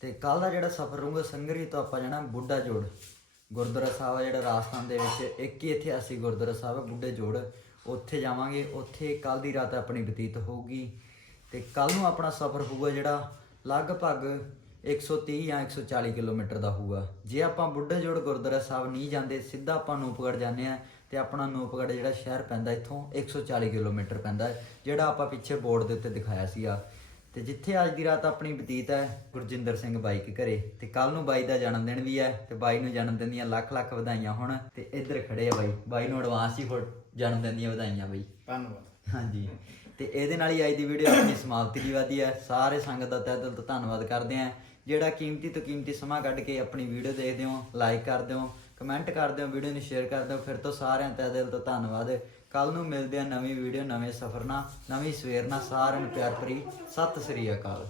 ਤੇ ਕੱਲ ਦਾ ਜਿਹੜਾ ਸਫ਼ਰ ਰਹੂਗਾ, ਸੰਗਰੀਏ ਤੋਂ ਆਪਾਂ ਜਾਣਾ ਬੁੱਢਾ ਜੋੜ। ਗੁਰਦੁਆਰਾ ਸਾਹਿਬ ਆ ਜਿਹੜਾ ਰਾਜਸਥਾਨ ਦੇ ਵਿੱਚ, ਇੱਕ ਹੀ ਇਤਿਹਾਸਿਕ ਗੁਰਦੁਆਰਾ ਸਾਹਿਬ ਹੈ ਬੁੱਢੇ ਜੋੜ। ਉੱਥੇ ਜਾਵਾਂਗੇ, ਉੱਥੇ ਕੱਲ ਦੀ ਰਾਤ ਆਪਣੀ ਬਤੀਤ ਹੋਊਗੀ। ਤੇ ਕੱਲ ਨੂੰ ਆਪਣਾ ਸਫ਼ਰ ਹੋਊਗਾ ਜਿਹੜਾ ਲਗਭਗ 130 ਜਾਂ 140 ਕਿਲੋਮੀਟਰ ਦਾ ਹੋਊਗਾ। ਜੇ ਆਪਾਂ ਬੁੱਢੇ ਜੋੜ ਗੁਰਦੁਆਰਾ ਸਾਹਿਬ ਨਹੀਂ ਜਾਂਦੇ, ਸਿੱਧਾ ਆਪਾਂ ਨੂਪਗੜ ਜਾਂਦੇ ਆ। ਤੇ ਆਪਣਾ ਨੂਪਗੜ ਜਿਹੜਾ ਸ਼ਹਿਰ ਪੈਂਦਾ ਇੱਥੋਂ 140 ਕਿਲੋਮੀਟਰ ਪੈਂਦਾ ਹੈ, ਜਿਹੜਾ ਆਪਾਂ ਪਿੱਛੇ ਬੋਰਡ ਦੇ ਉੱਤੇ ਦਿਖਾਇਆ ਸੀਗਾ। ਤੇ ਜਿੱਥੇ ਅੱਜ ਦੀ ਰਾਤ ਆਪਣੀ ਬਤੀਤ ਹੈ ਗੁਰਜਿੰਦਰ ਸਿੰਘ ਬਾਈ ਕੇ ਘਰੇ। ਤੇ ਕੱਲ ਨੂੰ ਬਾਈ ਦਾ ਜਨਮ ਦਿਨ ਵੀ ਹੈ ਤੇ ਬਾਈ ਨੂੰ ਜਨਮ ਦਿਨ ਦੀਆਂ ਲੱਖ ਲੱਖ ਵਧਾਈਆਂ ਹੋਣ। ਤੇ ਇੱਧਰ ਖੜੇ ਆ ਬਾਈ। ਬਾਈ ਨੂੰ ਐਡਵਾਂਸ ਹੀ ਜਨਮ ਦਿਨ ਦੀਆਂ ਵਧਾਈਆਂ ਬਾਈ। ਧੰਨਵਾਦ। ਹਾਂਜੀ। ਤੇ ਇਹਦੇ ਨਾਲ ਹੀ ਅੱਜ ਦੀ ਵੀਡੀਓ ਆਪਣੀ ਸਮਾਪਤੀ ਦੀ ਵਾਦੀ ਹੈ। ਸਾਰੇ ਸੰਗਤ ਦਾ ਤਹਿ ਦਿਲ ਤੋਂ ਧੰਨਵਾਦ ਕਰਦੇ ਆਂ ਜਿਹੜਾ ਕੀਮਤੀ ਤੋਂ ਕੀਮਤੀ ਸਮਾਂ ਕੱਢ ਕੇ ਆਪਣੀ ਵੀਡੀਓ ਦੇਖਦੇ ਹੋ ਲਾਈਕ ਕਰਦੇ ਹੋ ਕਮੈਂਟ ਕਰ ਦਿਓ ਵੀਡੀਓ ਨੂੰ ਸ਼ੇਅਰ ਕਰ ਦਿਓ ਫਿਰ ਤੋਂ ਸਾਰਿਆਂ ਤਹਿ ਦਿਲ ਤੋਂ ਧੰਨਵਾਦ। ਕੱਲ ਨੂੰ ਮਿਲਦੇ ਆ ਨਵੀਂ ਵੀਡੀਓ, ਨਵੇਂ ਸਫ਼ਰ ਨਾਲ, ਨਵੀਂ ਸਵੇਰ ਨਾਲ, ਸਾਰਿਆਂ ਨੂੰ ਪਿਆਰ ਭਰੀ। ਸਤਿ ਸ੍ਰੀ ਅਕਾਲ।